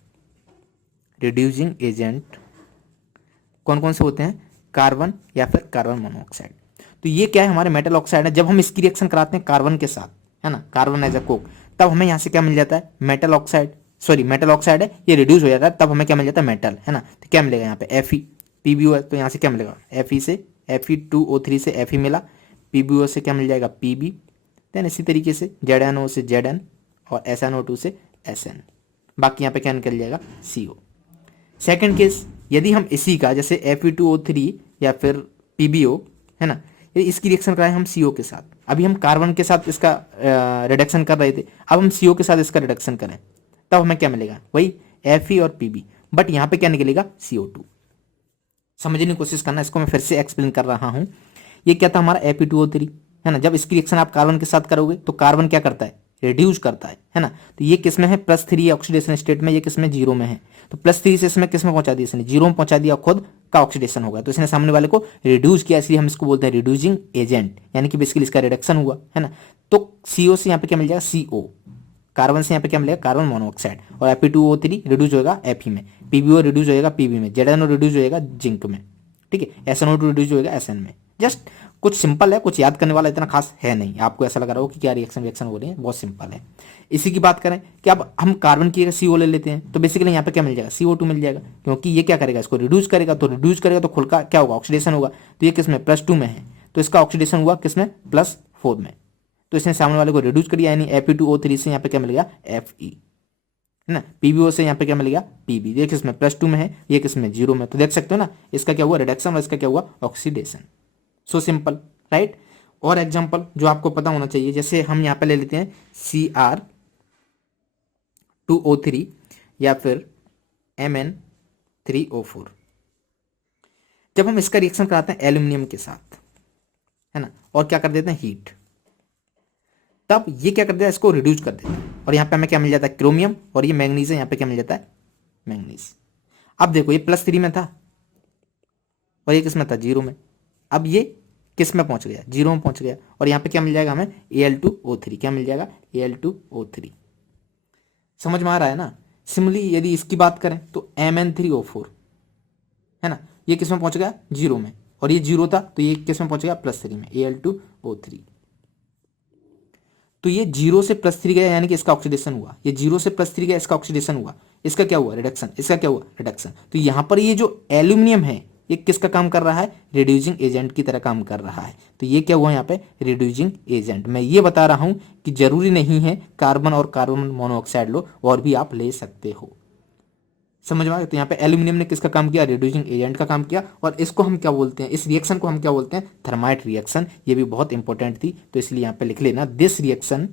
रिड्यूसिंग एजेंट कौन कौन से होते हैं, कार्बन या फिर कार्बन मोनोऑक्साइड। तो ये क्या है, हमारे मेटल ऑक्साइड है। जब हम इसकी रिएक्शन कराते हैं कार्बन के साथ, है ना, कार्बन एज अ कोक, तब हमें यहाँ से क्या मिल जाता है, metal oxide, sorry metal oxide है, ये रिड्यूस हो जाता है, तब हमें क्या मिल जाता है, मेटल, है ना। तो क्या मिलेगा यहाँ पे, Fe, PbO है, तो यहाँ से क्या मिलेगा, Fe से Fe2O3 से Fe मिला, PbO से क्या मिल जाएगा, Pb, देन इसी तरीके से ZnO से Zn, और SnO2 से Sn, बाकी यहाँ पे क्या निकल जाएगा, CO। सेकंड केस, यदि हम इसी का जैसे Fe2O3 या फिर PbO, है ना, यदि इसकी रिएक्शन कराएं हम CO के साथ, अभी हम कार्बन के साथ इसका रिडक्शन कर रहे थे, अब हम CO के साथ इसका रिडक्शन करें, तब हमें क्या मिलेगा, वही Fe और Pb, बट यहाँ पे क्या निकलेगा, CO2। समझने की कोशिश करना, इसको मैं फिर से एक्सप्लेन कर रहा हूँ। ये क्या था हमारा Fe2O3, है ना। जब इसकी रिएक्शन आप कार्बन के साथ करोगे तो कार्बन क्या करता है, रिड्यूस करता है ना। तो ये किस में है, +3 ऑक्सीडेशन स्टेट में, ये किस में, 0 में है। तो +3 से इसमें किस में पहुंचा दिया, इसने 0 में पहुंचा दिया, खुद का ऑक्सीडेशन होगा, तो इसने सामने वाले को रिड्यूस किया, इसलिए हम इसको बोलते हैं रिड्यूसिंग एजेंट, यानी कि बेसिकली इसका रिडक्शन हुआ, है ना। तो CO से यहाँ पे क्या मिल जाएगा, CO, कार्बन से यहाँ पे क्या मिलेगा, कार्बन मोनोऑक्साइड, और Fe2O3 रिड्यूस होगा Fe में, PbO रिड्यूस होगा Pb में, ZnO रिड्यूस होगा जिंक में, ठीक है, SnO2 रिड्यूस होगा Sn में। जस्ट कुछ सिंपल है, कुछ याद करने वाला इतना खास है नहीं, आपको ऐसा लग रहा हो कि क्या रिएक्शन हो रही है, बहुत सिंपल है। इसी की बात करें कि अब हम कार्बन की CO ले लेते हैं, तो बेसिकली यहाँ पे क्या मिल जाएगा, CO2 मिल जाएगा, क्योंकि ये क्या करेगा, इसको रिड्यूस करेगा, तो रिड्यूस करेगा तो खुल का क्या होगा, ऑक्सीडेशन होगा, तो ये किसमें +2 में है, तो इसका ऑक्सीडेशन हुआ किसमें, +4 में, तो इसने सामने वाले को रिड्यूस कर दिया, यानी Fe2O3 से यहाँ पे क्या मिल गया, Fe, है ना, PbO से यहाँ पे क्या मिल गया, Pb, ये किसमें +2 में है, ये किसमें 0 में, तो देख सकते हो ना, इसका क्या हुआ रिडक्शन और इसका क्या हुआ ऑक्सीडेशन। So simple, right. और एग्जांपल जो आपको पता होना चाहिए, जैसे हम यहाँ पे ले लेते हैं Cr2O3 या फिर Mn3O4। जब हम इसका रिएक्शन कराते हैं एल्यूमिनियम के साथ, है ना, और क्या कर देते हैं, हीट, तब ये क्या कर देता है, इसको रिड्यूस कर देता है, और यहाँ पे हमें क्या मिल जाता है, क्रोमियम, और ये मैग्नीज है, यहाँ पे क्या मिल जाता है, मैग्नीज। अब देखो ये +3 में था और ये किस में था, 0 में, अब ये किस में पहुंच गया, 0 में पहुंच गया, और यहाँ पे क्या मिल जाएगा हमें, Al2O3, क्या मिल जाएगा, Al2O3। समझ में आ रहा है ना। सिमिलरली यदि इसकी बात करें तो Mn3O4, है ना, ये किस में पहुंच गया, 0 में, और ये 0 था, तो ये किस में पहुंच गया, +3 में, Al2O3। तो ये 0 से +3 गया, यानी कि इसका ऑक्सीडेशन हुआ, ये 0 से +3 गया, इसका ऑक्सीडेशन हुआ, इसका क्या हुआ, रिडक्शन, इसका क्या हुआ, रिडक्शन। तो यहां पर ये जो एल्यूमिनियम है ये किसका काम कर रहा है, रिड्यूसिंग एजेंट की तरह काम कर रहा है, तो ये क्या हुआ यहाँ पे, रिड्यूसिंग एजेंट। मैं ये बता रहा हूं कि जरूरी नहीं है कार्बन और कार्बन मोनोऑक्साइड लो, और भी आप ले सकते हो, समझ में आ गया। तो यहाँ पे एल्यूमिनियम ने किसका काम किया, रिड्यूसिंग एजेंट का काम किया, और इसको हम क्या बोलते हैं, इस रिएक्शन को हम क्या बोलते हैं, थर्माइट रिएक्शन। ये भी बहुत इंपॉर्टेंट थी, तो इसलिए यहाँ पे लिख लेना, this reaction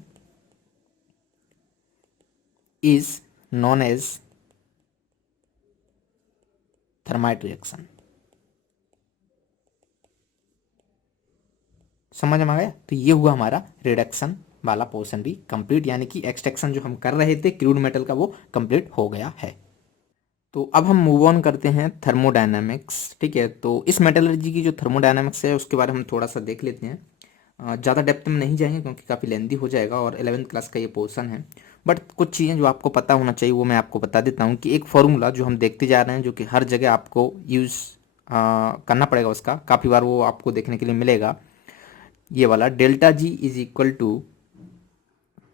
is known as thermite reaction। समझ में आ गया। तो ये हुआ हमारा रिडक्शन वाला पोर्शन भी कंप्लीट, यानी कि एक्सट्रैक्शन जो हम कर रहे थे क्रूड मेटल का वो कंप्लीट हो गया है। तो अब हम मूव ऑन करते हैं थर्मोडायनामिक्स, ठीक है। तो इस मेटलर्जी की जो थर्मोडायनामिक्स है उसके बारे में हम थोड़ा सा देख लेते हैं, ज़्यादा डेप्थ में नहीं जाएंगे क्योंकि काफ़ी लेंदी हो जाएगा, और 11th क्लास का ये पोर्शन है, बट कुछ चीज़ें जो आपको पता होना चाहिए वो मैं आपको बता देता हूँ। कि एक फॉर्मूला जो हम देखते जा रहे हैं, जो कि हर जगह आपको यूज़ करना पड़ेगा, उसका काफ़ी बार वो आपको देखने के लिए मिलेगा, ये वाला ΔG is equal to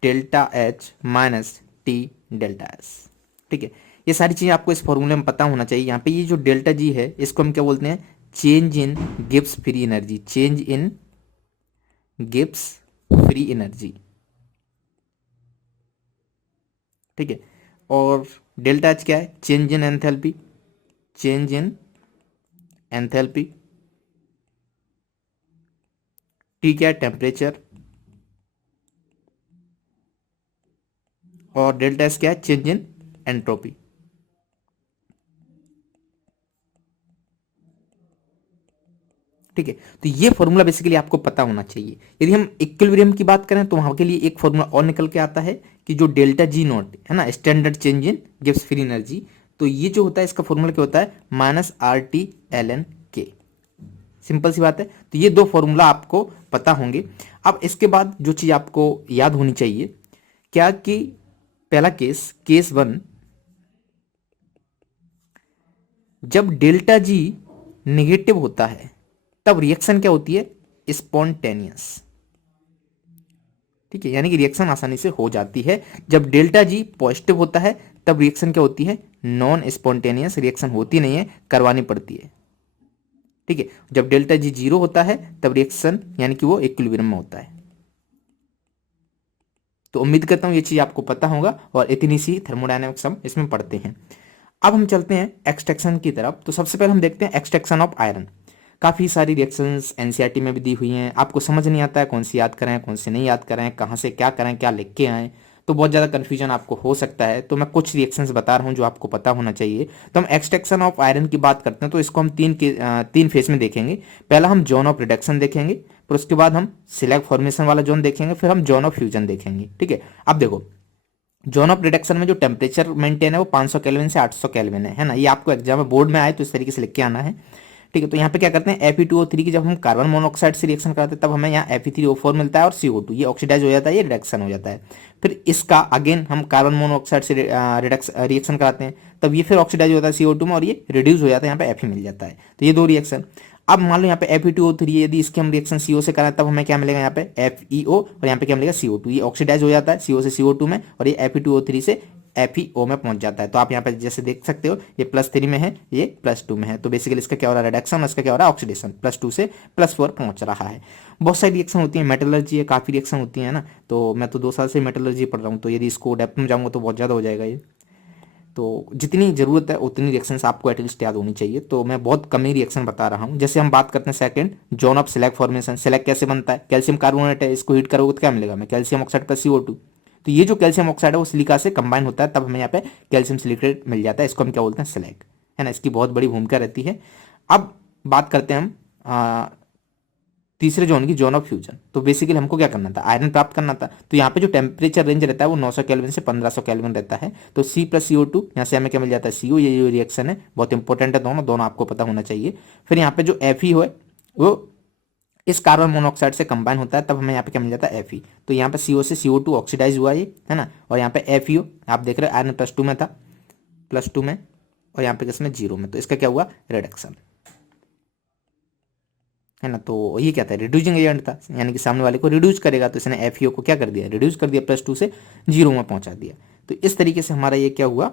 ΔH minus T∆S, ठीक है। ये सारी चीज़ें आपको इस फॉर्मूले में पता होना चाहिए। यहाँ पे ये जो ΔG है इसको हम क्या बोलते हैं, change in Gibbs free energy, change in Gibbs free energy, ठीक है। और ΔH क्या है, change in enthalpy, change in enthalpy, T क्या है, टेम्परेचर, और ΔS क्या है, चेंज इन एंट्रोपी, ठीक है। तो ये फॉर्मूला बेसिकली आपको पता होना चाहिए। यदि हम इक्विलिब्रियम की बात करें तो वहां के लिए एक फॉर्मूला और निकल के आता है कि जो ΔG0 है ना, standard change in Gibbs free energy, तो ये जो होता है इसका फॉर्मूला क्या होता है, -RT/ln(k), सिंपल सी बात है। तो ये दो फॉर्मूला आपको पता होंगे। अब इसके बाद जो चीज आपको याद होनी चाहिए क्या, कि पहला केस 1, जब ΔG नेगेटिव होता है तब रिएक्शन क्या होती है, स्पॉन्टेनियस, ठीक है, यानी कि रिएक्शन आसानी से हो जाती है। जब ΔG पॉजिटिव होता है तब रिएक्शन क्या होती है, नॉन स्पॉन्टेनियस, रिएक्शन होती नहीं है, करवानी पड़ती है, ठीक है। जब ΔG 0 होता है तब रिएक्शन यानी कि वो इक्विलिब्रियम में होता है। तो उम्मीद करता हूं ये चीज आपको पता होगा, और इतनी सी थर्मोडायनामिक्स हम इसमें पढ़ते हैं। अब हम चलते हैं एक्सट्रैक्शन की तरफ। तो सबसे पहले हम देखते हैं एक्सट्रैक्शन ऑफ आयरन। काफ़ी सारी रिएक्शंस एनसीईआरटी में भी दी हुई हैं, आपको समझ नहीं आता है कौन सी याद करें कौन सी नहीं याद करें, कहाँ से क्या करें, क्या लिख के आएँ, तो बहुत ज़्यादा कन्फ्यूजन आपको हो सकता है। तो मैं कुछ रिएक्शंस बता रहा हूँ जो आपको पता होना चाहिए। तो हम एक्सट्रैक्शन ऑफ आयरन की बात करते हैं, तो इसको हम तीन फेज में देखेंगे। पहला हम जोन ऑफ रिडक्शन देखेंगे, फिर उसके बाद हम सिलेक्ट फॉर्मेशन वाला जोन देखेंगे, फिर हम जोन ऑफ फ्यूजन देखेंगे, ठीक है। अब देखो जोन ऑफ रिडक्शन में जो टेम्परेचर मेंटेन है वो 500 केल्विन से 800 केल्विन है ना, ये आपको एग्जाम में बोर्ड में आए तो इस तरीके से लिख के आना है। ठीक है। तो यहाँ पे क्या करते हैं Fe2O3 की जब हम कार्बन मोनोऑक्साइड से रिएक्शन कराते हैं तब हमें यहाँ Fe3O4 मिलता है और CO2, ये ऑक्सीडाइज हो जाता है, ये रिडक्शन हो जाता है। फिर इसका अगेन हम कार्बन मोनोऑक्साइड से रिएक्शन कराते हैं तब ये फिर ऑक्सीडाइज होता है CO2 में और ये रिड्यूस हो जाता है, यहाँ पे Fe मिल जाता है। तो ये दो रिएक्शन। अब मान लो यहाँ पे Fe2O3 यदि इसके हम रिएक्शन CO से कराएं तब हमें क्या मिलेगा यहाँ पे FeO और यहाँ पे क्या मिलेगा CO2, ये ऑक्सीडाइज हो जाता है CO से CO2 में और ये Fe2O3 से FeO में पहुंच जाता है। तो आप यहाँ पे जैसे देख सकते हो ये +3 में है, ये +2 में है। तो बेसिकली इसका क्या हो रहा है रिडक्शन, इसका क्या हो रहा है ऑक्सीडेशन, +2 से +4 पहुंच रहा है। बहुत सारी रिएक्शन होती है, मेटलर्जी है, काफी रिएक्शन होती है ना। तो मैं तो 2 साल से मेटलर्जी पढ़ रहा हूँ, तो यदि इसको डेप्थ में जाऊंगा तो बहुत ज़्यादा हो जाएगा ये। तो जितनी ज़रूरत है उतनी रिएक्शंस आपको एटलीस्ट याद होनी चाहिए। तो मैं बहुत कम ही रिएक्शन बता रहा हूँ। जैसे हम बात करते हैं second, zone of Selek formation. Selek कैसे बनता है, कैल्शियम कार्बोनेट है, इसको हीट करोगे तो क्या मिलेगा हमें, कैल्शियम ऑक्साइड प्लस CO2। तो ये जो कैल्शियम ऑक्साइड है वो सिलिका से कंबाइन होता है तब हमें यहाँ पे कैल्शियम सिलिकेट मिल जाता है, इसको हम क्या बोलते हैं सिलेक, है ना। इसकी बहुत बड़ी भूमिका रहती है। अब बात करते हैं हम तीसरे जोन की, जोन ऑफ फ्यूजन। तो बेसिकली हमको क्या करना था, आयरन प्राप्त करना था। तो यहाँ पे जो टेम्परेचर रेंज रहता है वो 900 केल्विन से 1500 केल्विन रहता है। तो C + CO2, यहाँ से हमें क्या मिल जाता है CO। ये जो रिएक्शन है बहुत इंपॉर्टेंट है, दोनों दोनों आपको पता होना चाहिए। फिर यहाँ पे जो Fe है वो इस कार्बन मोनोऑक्साइड से कंबाइन होता है तब हमें यहाँ पे क्या मिल जाता है Fe। तो यहाँ पे CO से CO2 ऑक्सीडाइज हुआ ये, है ना। और यहाँ पे FeO आप देख रहे हो आयरन +2 में था, +2 में, और यहाँ पे किसमें 0 में। तो इसका क्या हुआ रिडक्शन, है ना। तो ये क्या था रिड्यूसिंग एजेंट था, यानी कि सामने वाले को रिड्यूस करेगा। तो इसने FeO को क्या कर दिया, रिड्यूस कर दिया, +2 से 0 में पहुंचा दिया। तो इस तरीके से हमारा ये क्या हुआ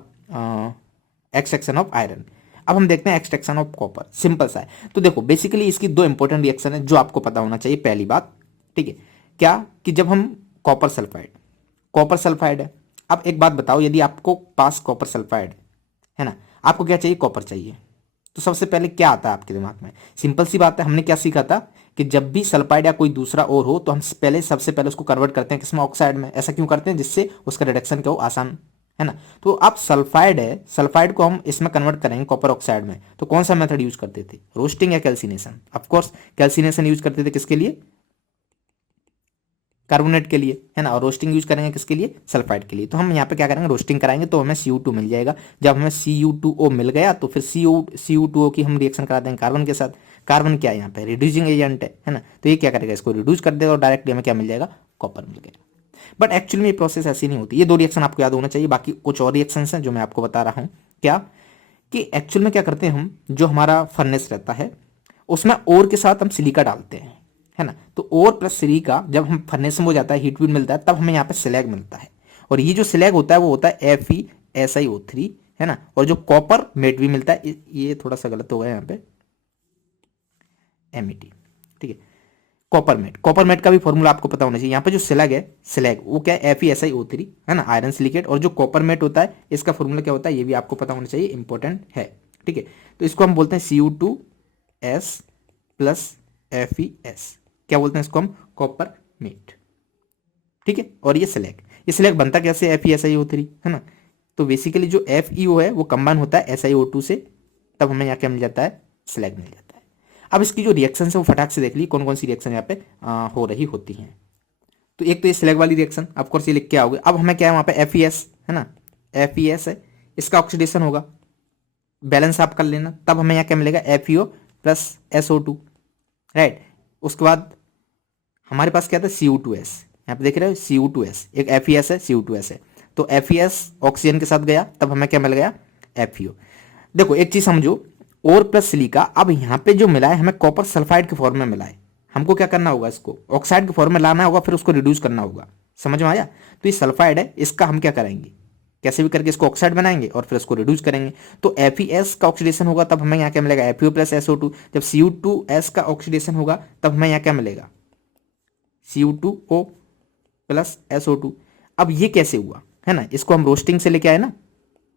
एक्सट्रैक्शन ऑफ आयरन। अब हम देखते हैं एक्सट्रैक्शन ऑफ कॉपर, सिंपल सा है। तो देखो बेसिकली इसकी दो इंपॉर्टेंट रिएक्शन है जो आपको पता होना चाहिए। पहली बात, ठीक है, क्या कि जब हम कॉपर सल्फाइड है। अब एक बात बताओ, यदि आपको पास कॉपर सल्फाइड है ना, आपको क्या चाहिए, कॉपर चाहिए। तो सबसे पहले क्या आता है आपके दिमाग में, सिंपल सी बात है, हमने क्या सीखा था कि जब भी सल्फाइड या कोई दूसरा और हो तो हम सबसे पहले उसको कन्वर्ट करते हैं किसमें, ऑक्साइड में। ऐसा क्यों करते हैं, जिससे उसका रिडक्शन क्या हो आसान, है ना। तो अब सल्फाइड है, सल्फाइड को हम इसमें कन्वर्ट करेंगे कॉपर ऑक्साइड में, तो कौन सा मेथड यूज करते थे, रोस्टिंग या कैल्सिनेशन। ऑफकोर्स कैल्सिनेशन यूज करते थे, किसके लिए, कार्बोनेट के लिए, है ना। और रोस्टिंग यूज करेंगे किसके लिए, सल्फाइड के लिए। तो हम यहाँ पे क्या करेंगे, रोस्टिंग कराएंगे तो हमें CO2 मिल जाएगा। जब हमें CU2O मिल गया तो फिर CU2O की हम रिएक्शन करा देंगे कार्बन के साथ। कार्बन क्या है यहाँ पे, रिड्यूसिंग एजेंट है ना। तो ये क्या करेगा, इसको रिड्यूस कर देगा और डायरेक्टली हमें क्या मिल जाएगा, कॉपर मिल गया। बट एक्चुअली में ये प्रोसेस ऐसी नहीं होती। ये दो रिएक्शन आपको याद होना चाहिए, बाकी कुछ और रिएक्शन हैं जो मैं आपको बता रहा हूँ। क्या कि एक्चुअल में क्या करते हैं हम, जो हमारा फर्नेस रहता है उसमें ओर के साथ हम सिलिका डालते हैं, है ना। तो ओर प्लस सिलिका जब हम फर्नेस में हो जाता है, हीट फील्ड मिलता है, तब हमें यहाँ पे स्लैग मिलता है। और ये जो स्लैग होता है वो होता है FeSiO3, है ना। और जो कॉपर मेट भी मिलता है, ये थोड़ा सा गलत हो गया यहाँ पे, MET, ठीक है। कॉपर मेट का भी फॉर्मूला आपको पता होना चाहिए। यहाँ पे जो स्लैग वो क्या है, FeSiO3, है ना, आयरन सिलिकेट। और जो कॉपर मेट होता है इसका फॉर्मूला क्या होता है, ये भी आपको पता होना चाहिए, इंपॉर्टेंट है, ठीक है। तो इसको हम बोलते हैं Cu2S + FeS, क्या बोलते हैं इसको हम, कॉपर मेट, ठीक है। और ये स्लैग बनता कैसे, FeSiO3, है ना। तो बेसिकली जो FeO है वो कंबाइन होता है SiO2 से, तब हमें यहाँ क्या मिल जाता है, स्लैग मिल जाता है। अब इसकी जो रिएक्शन है वो फटाक से देख ली कौन कौन सी रिएक्शन यहाँ पे हो रही होती हैं। तो एक तो ये स्लैग वाली रिएक्शन, ऑफकोर्स ये लिख के आओगे। अब हमें क्या है वहाँ पे FeS, है ना, FeS है, इसका ऑक्सीडेशन होगा, बैलेंस आप कर लेना, तब हमें यहाँ क्या मिलेगा, FeO + SO2, राइट। उसके बाद हमारे पास क्या था, Cu2S, यहाँ पे देख रहे हो Cu2S, एक FeS है, Cu2S है। तो FeS ऑक्सीजन के साथ गया तब हमें क्या मिल गया, FeO। देखो एक चीज समझो, और प्लस सिलिका, अब यहाँ पे जो मिला है हमें कॉपर सल्फाइड के फॉर्म में मिला है, हमको क्या करना होगा, इसको ऑक्साइड के फॉर्म में लाना होगा, फिर उसको रिड्यूस करना होगा। समझ में आया। तो ये सल्फाइड है, इसका हम क्या करेंगे, कैसे भी करके इसको ऑक्साइड बनाएंगे और फिर इसको रिड्यूस करेंगे। तो FeS का ऑक्सीडेशन होगा तब हमें यहाँ क्या मिलेगा, FeO + SO2। जब Cu2S का ऑक्सीडेशन होगा तब हमें यहाँ क्या मिलेगा, Cu2O + SO2। अब ये कैसे हुआ, है ना, इसको हम रोस्टिंग से लेके आए ना,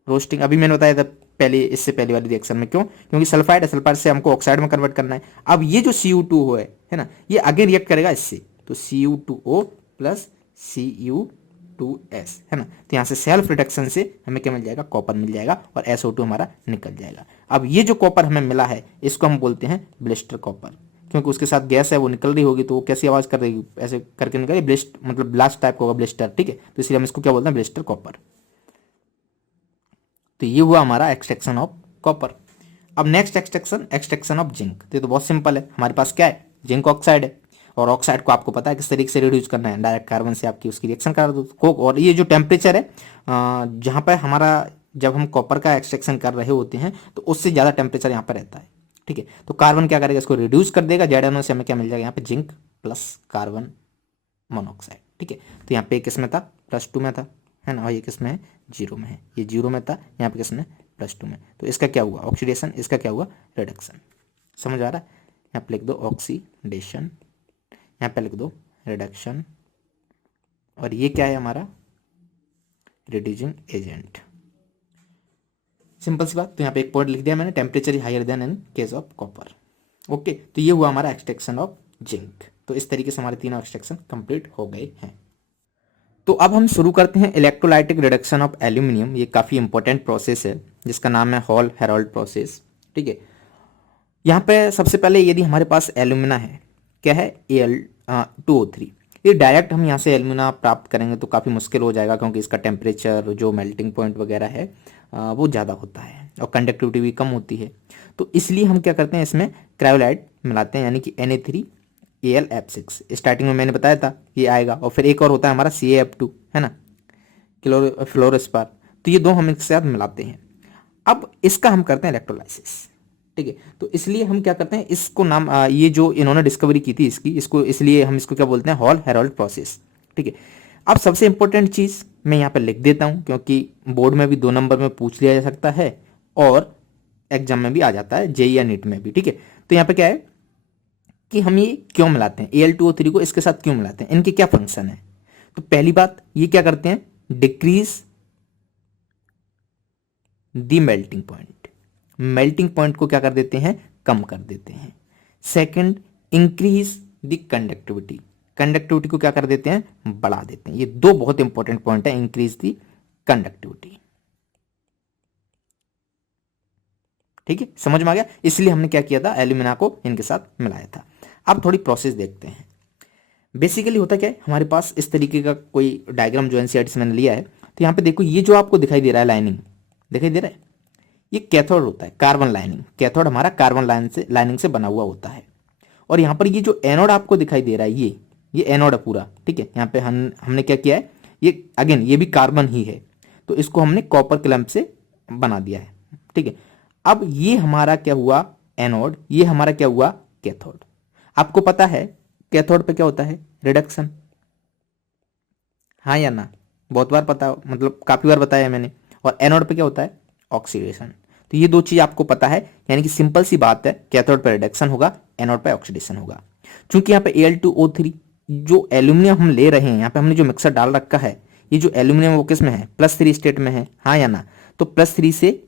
रोस्टिंग अभी मैंने बताया था पहले, इससे पहले वाली रिएक्शन में। क्यों, क्योंकि सल्फाइड है, सल्फाइड से हमको ऑक्साइड में कन्वर्ट करना है। अब ये जो Cu2O है ना, ये आगे रिएक्ट करेगा इससे, तो Cu2O + Cu2S, है ना। तो यहाँ से सेल्फ रिडक्शन से हमें क्या मिल जाएगा, कॉपर मिल जाएगा और SO2 हमारा निकल जाएगा। अब ये जो कॉपर हमें मिला है इसको हम बोलते हैं ब्लिस्टर कॉपर, क्योंकि उसके साथ गैस है वो निकल रही होगी, तो वो कैसी आवाज कर रही होगी, ऐसे करके निकल, ब्लिस्ट मतलब ब्लास्ट टाइप का होगा ब्लिस्टर, ठीक है। तो इसलिए हम इसको क्या बोलते हैं, ब्लिस्टर कॉपर। तो ये हुआ हमारा एक्सट्रैक्शन ऑफ कॉपर। अब नेक्स्ट एक्सट्रैक्शन ऑफ जिंक। तो बहुत सिंपल है, हमारे पास क्या है, जिंक ऑक्साइड है, और ऑक्साइड को आपको पता है किस तरीके से रिड्यूस करना है, डायरेक्ट कार्बन से आपकी उसकी रिएक्शन करा दो कोक। और ये जो टेम्परेचर है जहाँ पर हमारा, जब हम कॉपर का एक्सट्रैक्शन कर रहे होते हैं तो उससे ज़्यादा टेम्परेचर यहाँ पर रहता है, ठीक है। तो कार्बन क्या करेगा, इसको रिड्यूस कर देगा, ZnO से हमें क्या मिल जाएगा यहाँ पे, जिंक प्लस कार्बन मोनोऑक्साइड, ठीक है। तो यहाँ पे किस में था, +2 में था, है ना, और ये किस में है, 0 में है, ये 0 में था, यहाँ पे किस में, +2 में। तो इसका क्या हुआ, ऑक्सीडेशन, इसका क्या हुआ, रिडक्शन। समझ आ रहा है, यहाँ पे लिख दो ऑक्सीडेशन, यहाँ पे लिख दो रिडक्शन, और ये क्या है हमारा, रिड्यूसिंग एजेंट। सिंपल सी बात। तो यहाँ पे एक पॉइंट लिख दिया मैंने, temperature higher than in case of copper. Okay, तो ये हुआ हमारा एक्सट्रैक्शन ऑफ जिंक। तो इस तरीके से हमारे तीनों एक्सट्रैक्शन कंप्लीट हो गए हैं। तो अब हम शुरू करते हैं इलेक्ट्रोलाइटिक रिडक्शन ऑफ एल्यूमिनियम। ये काफ़ी इंपॉर्टेंट प्रोसेस है जिसका नाम है हॉल हेरोल्ड प्रोसेस, ठीक है। यहाँ पे सबसे पहले यदि हमारे पास एल्यूमिना है, क्या है, Al2O3, ये डायरेक्ट हम यहाँ से एल्यूमिना प्राप्त करेंगे तो काफ़ी मुश्किल हो जाएगा, क्योंकि इसका टेम्परेचर जो मेल्टिंग पॉइंट वगैरह है वो ज़्यादा होता है और कंडक्टिविटी भी कम होती है। तो इसलिए हम क्या करते हैं, इसमें क्रायोलाइट मिलाते हैं, यानी कि Na3Al(F6). स्टार्टिंग में मैंने बताया था ये आएगा, और फिर एक और होता है हमारा CaF2, है ना, फ्लोरोस्पार। तो ये दो हम एक साथ मिलाते हैं। अब इसका हम करते हैं इलेक्ट्रोलाइसिस, ठीक है। तो इसलिए हम क्या करते हैं, इसको नाम ये जो इन्होंने डिस्कवरी की थी इसको इसलिए हम इसको क्या बोलते हैं, हॉल हेरोल्ड प्रोसेस, ठीक है। अब सबसे इंपॉर्टेंट चीज़ मैं यहाँ पे लिख देता हूँ, क्योंकि बोर्ड में भी 2 नंबर में पूछ लिया जा सकता है और एग्जाम में भी आ जाता है, जेईई या नीट में भी, ठीक है। तो यहाँ पे क्या है कि हम ये क्यों मिलाते हैं, Al2O3 को इसके साथ क्यों मिलाते हैं, इनके क्या फंक्शन है। तो पहली बात, ये क्या करते हैं, decrease the melting point, melting point को क्या कर देते हैं, कम कर देते हैं। Second, increase the conductivity, conductivity को क्या कर देते हैं, बढ़ा देते हैं। ये दो बहुत इंपॉर्टेंट पॉइंट है, इंक्रीज द कंडक्टिविटी, ठीक है, समझ में आ गया। इसलिए हमने क्या किया था, एल्यूमिना को इनके साथ मिलाया था। अब थोड़ी प्रोसेस देखते हैं। बेसिकली होता क्या है, हमारे पास इस तरीके का कोई डायग्राम जो एनसीईआरटी से मैंने लिया है। तो यहाँ पे देखो, ये जो आपको दिखाई दे रहा है, लाइनिंग दिखाई दे रहा है, ये कैथोड होता है, कार्बन लाइनिंग। कैथोड हमारा कार्बन लाइनिंग से बना हुआ होता है। और यहाँ पर ये जो एनोड आपको दिखाई दे रहा है, ये एनोड है पूरा, ठीक है। यहाँ पे हमने क्या किया है, ये अगेन ये भी कार्बन ही है, तो इसको हमने कॉपर क्लैंप से बना दिया है, ठीक है। अब ये हमारा क्या हुआ, एनोड, ये हमारा क्या हुआ, कैथोड। आपको पता है कैथोड पे क्या होता है, रिडक्शन, हाँ या ना, बहुत बार पता, मतलब काफी बार बताया है मैंने। और एनोड पे क्या होता है, ऑक्सीडेशन। तो ये दो चीज आपको पता है, यानी कि सिंपल सी बात है, कैथोड पे रिडक्शन होगा, एनोड पे ऑक्सीडेशन होगा। चूंकि यहाँ पे Al2O3 जो एल्यूमिनियम हम ले रहे हैं, यहाँ पे हमने जो मिक्सर डाल रखा है, ये जो एल्यूमिनियम वो किस में है, +3 स्टेट में है, हाँ या ना। तो +3 से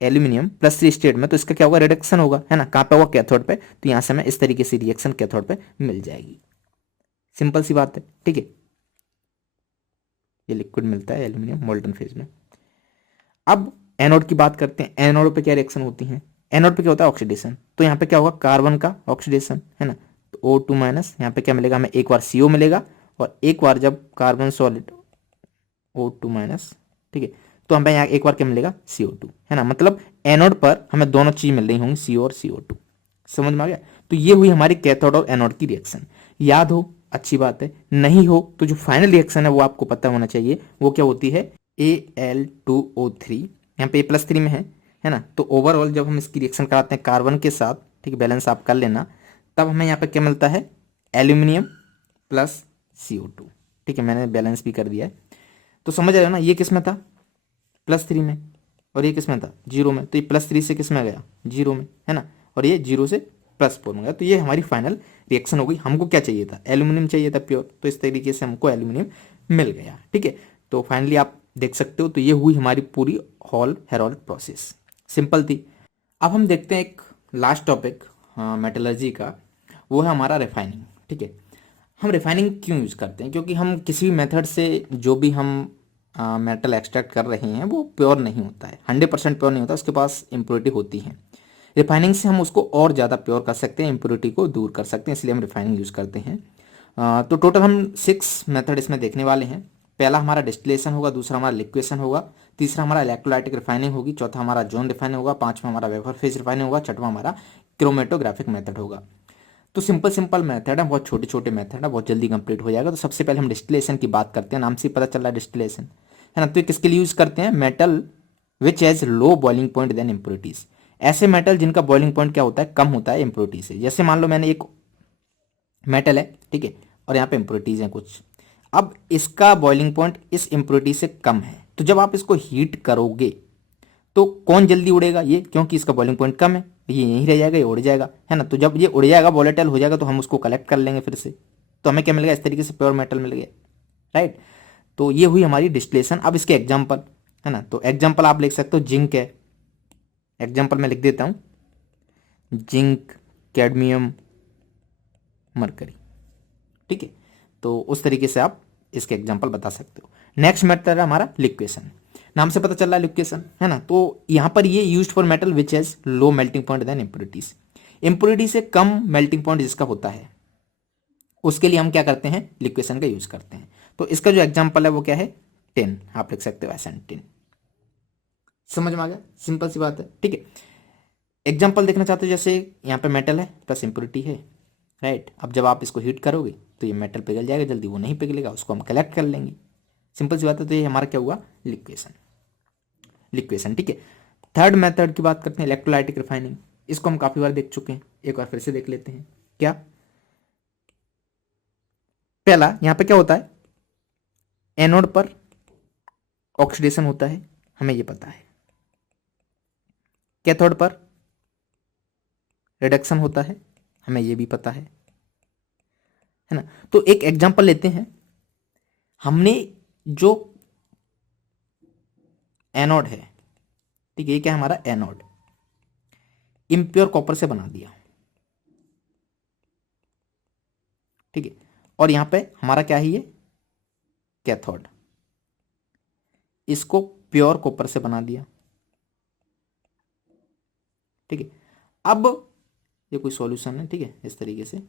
एल्यूमिनियम +3 स्टेट में, तो इसका क्या होगा, रिडक्शन होगा, है ना। कहाँ पे होगा, कैथोड पे। तो यहाँ से हमें इस तरीके से रिएक्शन कैथोड पे मिल जाएगी। सिंपल सी बात है, ठीक है। ये लिक्विड मिलता है एल्यूमिनियम मोल्टन फेज में। अब एनोड की बात करते हैं, एनोड पे क्या रिएक्शन होती है, एनोड पे क्या होता है, ऑक्सीडेशन। तो यहाँ पे क्या होगा, कार्बन का ऑक्सीडेशन, है ना। तो O2- यहाँ पे क्या मिलेगा हमें, एक बार CO मिलेगा, और एक बार जब कार्बन सॉलिड O2-, ठीक है, तो हमें यहाँ एक बार क्या मिलेगा, CO2, है ना। मतलब एनोड पर हमें दोनों चीज मिल रही होंगी, CO और CO2। समझ में आ गया। तो ये हुई हमारी कैथोड और एनोड की रिएक्शन। याद हो, अच्छी बात है, नहीं हो तो जो फाइनल रिएक्शन है वो आपको पता होना चाहिए, वो क्या होती है, Al2O3, यहाँ पे +3 में है ना। तो ओवरऑल जब हम इसकी रिएक्शन कराते हैं कार्बन के साथ, ठीक है, बैलेंस आप कर लेना, तब हमें यहाँ पे क्या मिलता है, एल्यूमिनियम प्लस CO2, ठीक है। मैंने बैलेंस भी कर दिया है, तो समझ रहे हो ना। ये किस में था, +3 में, और ये किस में था, 0 में। तो ये +3 से किस में गया, 0 में, है ना। और ये 0 से +4 में गया। तो ये हमारी फाइनल रिएक्शन हो गई। हमको क्या चाहिए था, एल्यूमिनियम चाहिए था प्योर, तो इस तरीके से हमको एल्यूमिनियम मिल गया, ठीक है। तो फाइनली आप देख सकते हो, तो ये हुई हमारी पूरी हॉल हेरोल्ड प्रोसेस, सिंपल थी। अब हम देखते हैं एक लास्ट टॉपिक मेटलर्जी का, वो है हमारा रिफाइनिंग, ठीक है। हम रिफाइनिंग क्यों यूज़ करते हैं, क्योंकि हम किसी भी मेथड से जो भी हम मेटल एक्सट्रैक्ट कर रहे हैं वो प्योर नहीं होता है, 100% प्योर नहीं होता, उसके पास इम्प्योरिटी होती है। रिफाइनिंग से हम उसको और ज़्यादा प्योर कर सकते हैं, इम्प्योरिटी को दूर कर सकते हैं, इसलिए हम रिफाइनिंग यूज़ करते हैं। तो टोटल हम 6 मेथड इसमें देखने वाले हैं। पहला हमारा डिस्टिलेशन होगा, दूसरा हमारा लिक्वेशन होगा, तीसरा हमारा इलेक्ट्रोलाइटिक रिफाइनिंग होगी, चौथा हमारा जोन रिफाइनिंग होगा, पांचवा हमारा वेपर फेज रिफाइनिंग होगा, छठवां हमारा क्रोमेटोग्राफिक मेथड होगा। तो सिंपल सिंपल मेथड है, बहुत छोटे छोटे मेथड है, बहुत जल्दी कंप्लीट हो जाएगा। तो सबसे पहले हम डिस्टिलेशन की बात करते हैं, नाम से ही पता चल रहा है डिस्टिलेशन है ना। तो ये किसके लिए यूज करते हैं? Metal which has low boiling point than impurities. ऐसे मेटल जिनका बॉइलिंग पॉइंट क्या होता है? कम होता है इम्प्योरिटी से। जैसे मान लो मैंने एक मेटल है, ठीक है, और यहाँ पे इम्प्योरिटीज हैं कुछ। अब इसका बॉइलिंग पॉइंट इस इम्प्योरिटी से कम है, तो जब आप इसको हीट करोगे तो कौन जल्दी उड़ेगा? ये, क्योंकि इसका बॉइलिंग पॉइंट कम है, ये यहीं रह जाएगा, ये उड़ जाएगा, है ना। तो जब ये उड़ जाएगा, वॉलेटाइल हो जाएगा, तो हम उसको कलेक्ट कर लेंगे फिर से, तो हमें क्या मिल गया? इस तरीके से प्योर मेटल मिल गया, राइट। तो ये हुई हमारी डिस्टिलेशन। अब इसके एग्जाम्पल, है ना, तो एग्जाम्पल आप लिख सकते हो, जिंक है, एग्जाम्पल मैं लिख देता हूँ, जिंक, कैडमियम, मरकरी, ठीक है। तो उस तरीके से आप इसके एग्जाम्पल बता सकते हो। नेक्स्ट मेथड है हमारा लिक्वेशन। नाम से पता चल रहा है लिक्वेशन, है ना। तो यहां पर ये used for metal which has low melting point than impurities. Impurity से कम मेल्टिंग पॉइंट जिसका होता है, उसके लिए हम क्या करते हैं? लिक्वेशन का यूज करते हैं। तो इसका जो एग्जाम्पल है वो क्या है? टिन, आप लिख सकते हो एसन टिन। समझ में आ गया? सिंपल सी बात है, ठीक है। एग्जाम्पल देखना चाहते हो, जैसे यहाँ पे मेटल है प्लस इम्प्योरिटी है, राइट। अब जब आप इसको हीट करोगे तो ये मेटल पिघल जाएगा जल्दी, वो नहीं पिघलेगा, उसको हम कलेक्ट कर लेंगे। सिंपल सी बात है। तो ये हमारा क्या हुआ? लिक्वेशन, लिक्वेशन, ठीक है। थर्ड मेथड की बात करते हैं, इलेक्ट्रोलाइटिक रिफाइनिंग। इसको हम काफी बार देख चुके हैं, एक बार फिर से देख लेते हैं। क्या? पहला यहां पे क्या होता है? एनोड पर ऑक्सीडेशन होता है, हमें ये पता है। कैथोड पर रिडक्शन होता है, हमें ये भी पता है ना। तो एक एग्जांपल लेते हैं, हमने जो एनोड है, ठीक है, ये क्या है हमारा? एनोड इम्प्योर कॉपर से बना दिया, ठीक है। और यहां पे हमारा क्या है? ये कैथोड, इसको प्योर कॉपर से बना दिया, ठीक है। अब ये कोई सॉल्यूशन है, ठीक है, इस तरीके से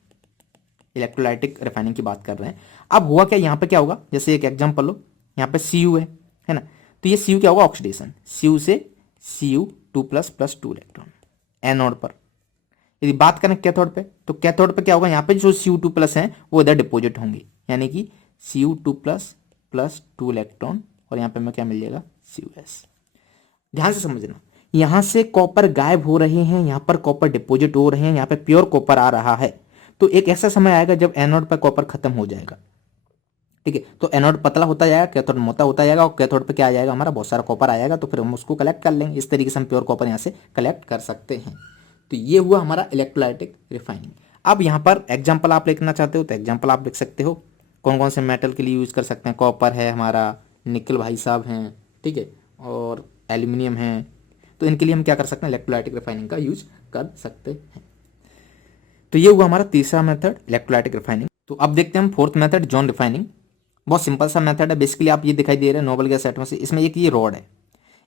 इलेक्ट्रोलाइटिक रिफाइनिंग की बात कर रहे हैं। अब हुआ क्या? यहां पे क्या होगा? जैसे एक एग्जांपल लो, यहां पे Cu है ना। तो ये Cu क्या होगा? ऑक्सीडेशन, Cu से Cu2 plus plus 2 electron anode पर। यदि बात करें कैथोड पे, तो कैथोड पे क्या होगा? यहाँ पे जो Cu2 प्लस है वो इधर डिपोजिट होंगे, यानी कि Cu2 प्लस प्लस 2 इलेक्ट्रॉन, और यहाँ पे हमें क्या मिल जाएगा? Cus। ध्यान से समझना, यहां से कॉपर गायब हो रहे हैं, यहां पर कॉपर डिपोजिट हो रहे हैं, यहाँ पे प्योर कॉपर आ रहा है। तो एक ऐसा समय आएगा जब एनोड पर कॉपर खत्म हो जाएगा, ठीक है। तो एनोड पतला होता जाएगा, कैथोड मोटा होता जाएगा, और कैथोड पे क्या आ जाएगा? हमारा बहुत सारा कॉपर आ जाएगा। तो फिर हम उसको कलेक्ट कर लेंगे। इस तरीके से हम प्योर कॉपर यहाँ से कलेक्ट कर सकते हैं। तो ये हुआ हमारा इलेक्ट्रोलाइटिक रिफाइनिंग। अब यहाँ पर एग्जाम्पल आप लिखना चाहते हो तो एग्जाम्पल आप लिख सकते हो, कौन कौन से मेटल के लिए यूज कर सकते हैं? कॉपर है हमारा, निकल भाई साहब हैं, ठीक है, और एल्यूमिनियम है। तो इनके लिए हम क्या कर सकते हैं? इलेक्ट्रोलाइटिक रिफाइनिंग का यूज कर सकते हैं। तो ये हुआ हमारा तीसरा मेथड, इलेक्ट्रोलाइटिक रिफाइनिंग। तो अब देखते हैं हम फोर्थ मेथड, जॉन रिफाइनिंग। बहुत सिंपल सा मेथड है। बेसिकली आप ये दिखाई दे रहे हैं नोबल गैस एटमॉस्फेयर, इसमें एक ये रॉड है,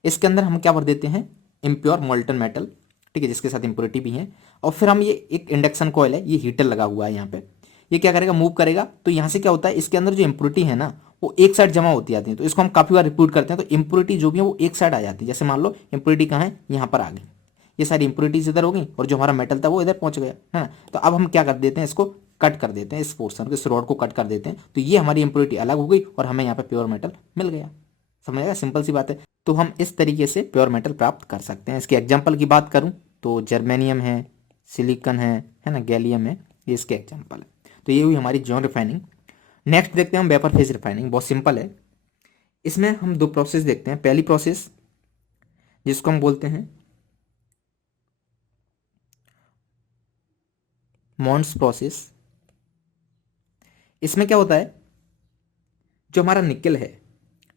इसके अंदर हम क्या भर देते हैं? इम्प्योर मोल्टन मेटल, ठीक है, जिसके साथ इम्प्योरिटी भी है। और फिर हम ये एक इंडक्शन कॉइल है, ये हीटर लगा हुआ है यहाँ पे, ये क्या करेगा? मूव करेगा। तो यहाँ से क्या होता है? इसके अंदर जो इम्प्योरिटी है ना, वो एक साइड जमा होती जाती है। तो इसको हम काफी बार रिपीट करते हैं, तो इम्प्योरिटी जो भी है वो एक साइड आ जाती है। जैसे मान लो इम्प्योरिटी कहाँ है? यहाँ पर आ गई, ये सारी इम्प्योरिटीज इधर हो गई, और जो हमारा मेटल था वो इधर पहुंच गया, है ना। तो अब हम क्या कर देते हैं? इसको कट कर देते हैं, इस पोर्शन को, इस रॉड को कट कर देते हैं। तो ये हमारी इम्प्योरिटी अलग हो गई, और हमें यहाँ पे प्योर मेटल मिल गया। समझ आएगा? सिंपल सी बात है। तो हम इस तरीके से प्योर मेटल प्राप्त कर सकते हैं। इसके एग्जाम्पल की बात करूं तो जर्मेनियम है, सिलिकन है ना, गैलियम है, ये इसके एग्जाम्पल है। तो ये हुई हमारी जॉन रिफाइनिंग। नेक्स्ट देखते हैं हम वेपर फेज रिफाइनिंग। बहुत सिंपल है, इसमें हम दो प्रोसेस देखते हैं। पहली प्रोसेस जिसको हम बोलते हैं मॉन्स प्रोसेस। इसमें क्या होता है? जो हमारा निकल है,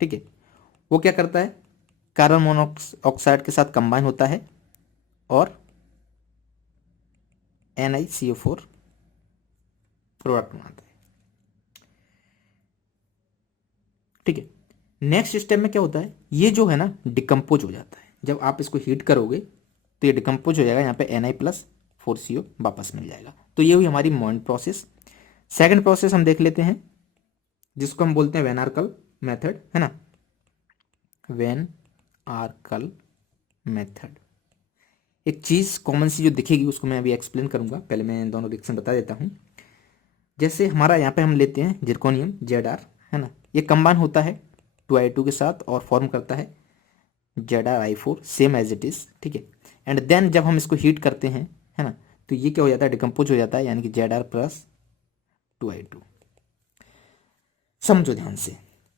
ठीक है, वो क्या करता है? कार्बन मोनोऑक्साइड के साथ कंबाइन होता है और NiCO4 प्रोडक्ट बनाता है, ठीक है। नेक्स्ट स्टेप में क्या होता है? ये जो है ना, डिकम्पोज हो जाता है। जब आप इसको हीट करोगे तो ये डिकम्पोज हो जाएगा, यहाँ पे Na+4CO वापस मिल जाएगा। तो ये हुई हमारी मॉन्ड प्रोसेस। सेकंड प्रोसेस हम देख लेते हैं, जिसको हम बोलते हैं वेन आर्कल मेथड है ना, वेन आर्कल मेथड। एक चीज़ कॉमन सी जो दिखेगी उसको मैं अभी एक्सप्लेन करूंगा, पहले मैं दोनों रिएक्शन बता देता हूँ। जैसे हमारा यहाँ पे हम लेते हैं जिरकोनियम ZR है ना, ये कंबाइन होता है 2I2 के साथ और फॉर्म करता है ZrI4 same as it is, ठीक है। एंड देन जब हम इसको हीट करते हैं है ना, तो ये क्या हो जाता है, डिकम्पोज हो जाता है, यानी कि ZR प्लस 2I2। समझो ध्यान से,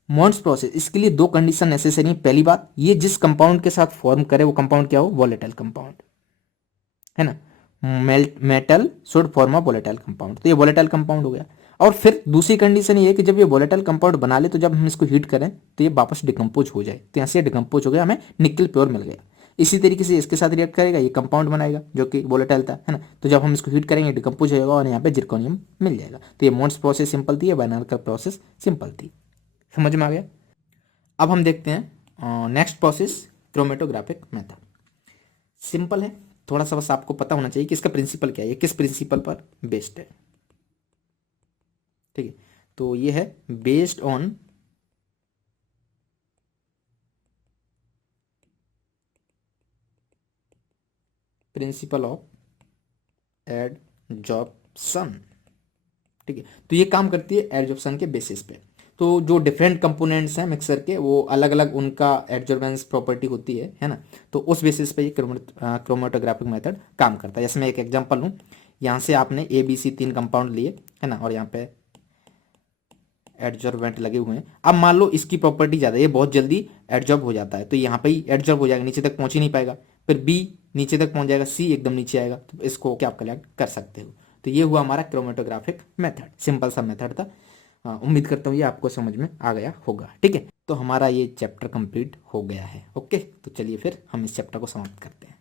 मॉन्ड्स प्रोसेस, इसके लिए दो कंडीशन नेसेसरी है। पहली बात, ये जिस कंपाउंड के साथ फॉर्म करे वो कंपाउंड क्या हो, वोलेटाइल कंपाउंड है ना, metal should form a volatile compound, तो ये वोलेटाइल कंपाउंड हो गया। और फिर दूसरी कंडीशन ये है कि जब ये वोलेटाइल कंपाउंड बना ले तो जब हम इसको हीट करें तो ये वापस डिकम्पोज हो जाए, तो यहाँ से डिकम्पोज हो गया, हमें निकल प्योर मिल गया। इसी तरीके से इसके साथ रिएक्ट करेगा, ये कंपाउंड बनाएगा जो कि वोलेटाइल था है ना, तो जब हम इसको हीट करेंगे डिकम्पोज हो जाएगा और यहाँ पे जिरकोनियम मिल जाएगा। तो ये मॉन्ड्स प्रोसेस सिंपल थी, वैन आर्कल प्रोसेस सिंपल थी। समझ में आ गया। अब हम देखते हैं next process, chromatographic method. Simple है, थोड़ा सा बस आपको पता होना चाहिए कि इसका प्रिंसिपल क्या है, ये किस प्रिंसिपल पर बेस्ड है, ठीक है। तो ये है based on principle of adsorption, ठीक है। तो ये काम करती है एडजॉर्प्शन के बेसिस पे। तो जो डिफरेंट कंपोनेंट्स हैं मिक्सर के, वो अलग अलग उनका एडजॉर्बेंस प्रॉपर्टी होती है ना, तो उस बेसिस पे ये क्रोमेटोग्राफिक मेथड काम करता है। जैसे मैं एक एग्जांपल लूँ, यहाँ से आपने ABC 3 कंपाउंड लिए है ना, और यहाँ पे एडजॉर्बेंट लगे हुए हैं। अब मान लो इसकी प्रॉपर्टी ज़्यादा है, ये बहुत जल्दी एडजॉर्ब हो जाता है, तो यहाँ पे ही एडजॉर्ब हो जाएगा, नीचे तक पहुँच ही नहीं पाएगा। फिर B नीचे तक पहुँच जाएगा, C एकदम नीचे आएगा, तो इसको क्या आप कलेक्ट कर सकते हो। तो ये हुआ हमारा क्रोमेटोग्राफिक मेथड, सिंपल सा मेथड था। उम्मीद करता हूँ ये आपको समझ में आ गया होगा, ठीक है। तो हमारा ये चैप्टर कंप्लीट हो गया है। ओके, तो चलिए फिर हम इस चैप्टर को समाप्त करते हैं।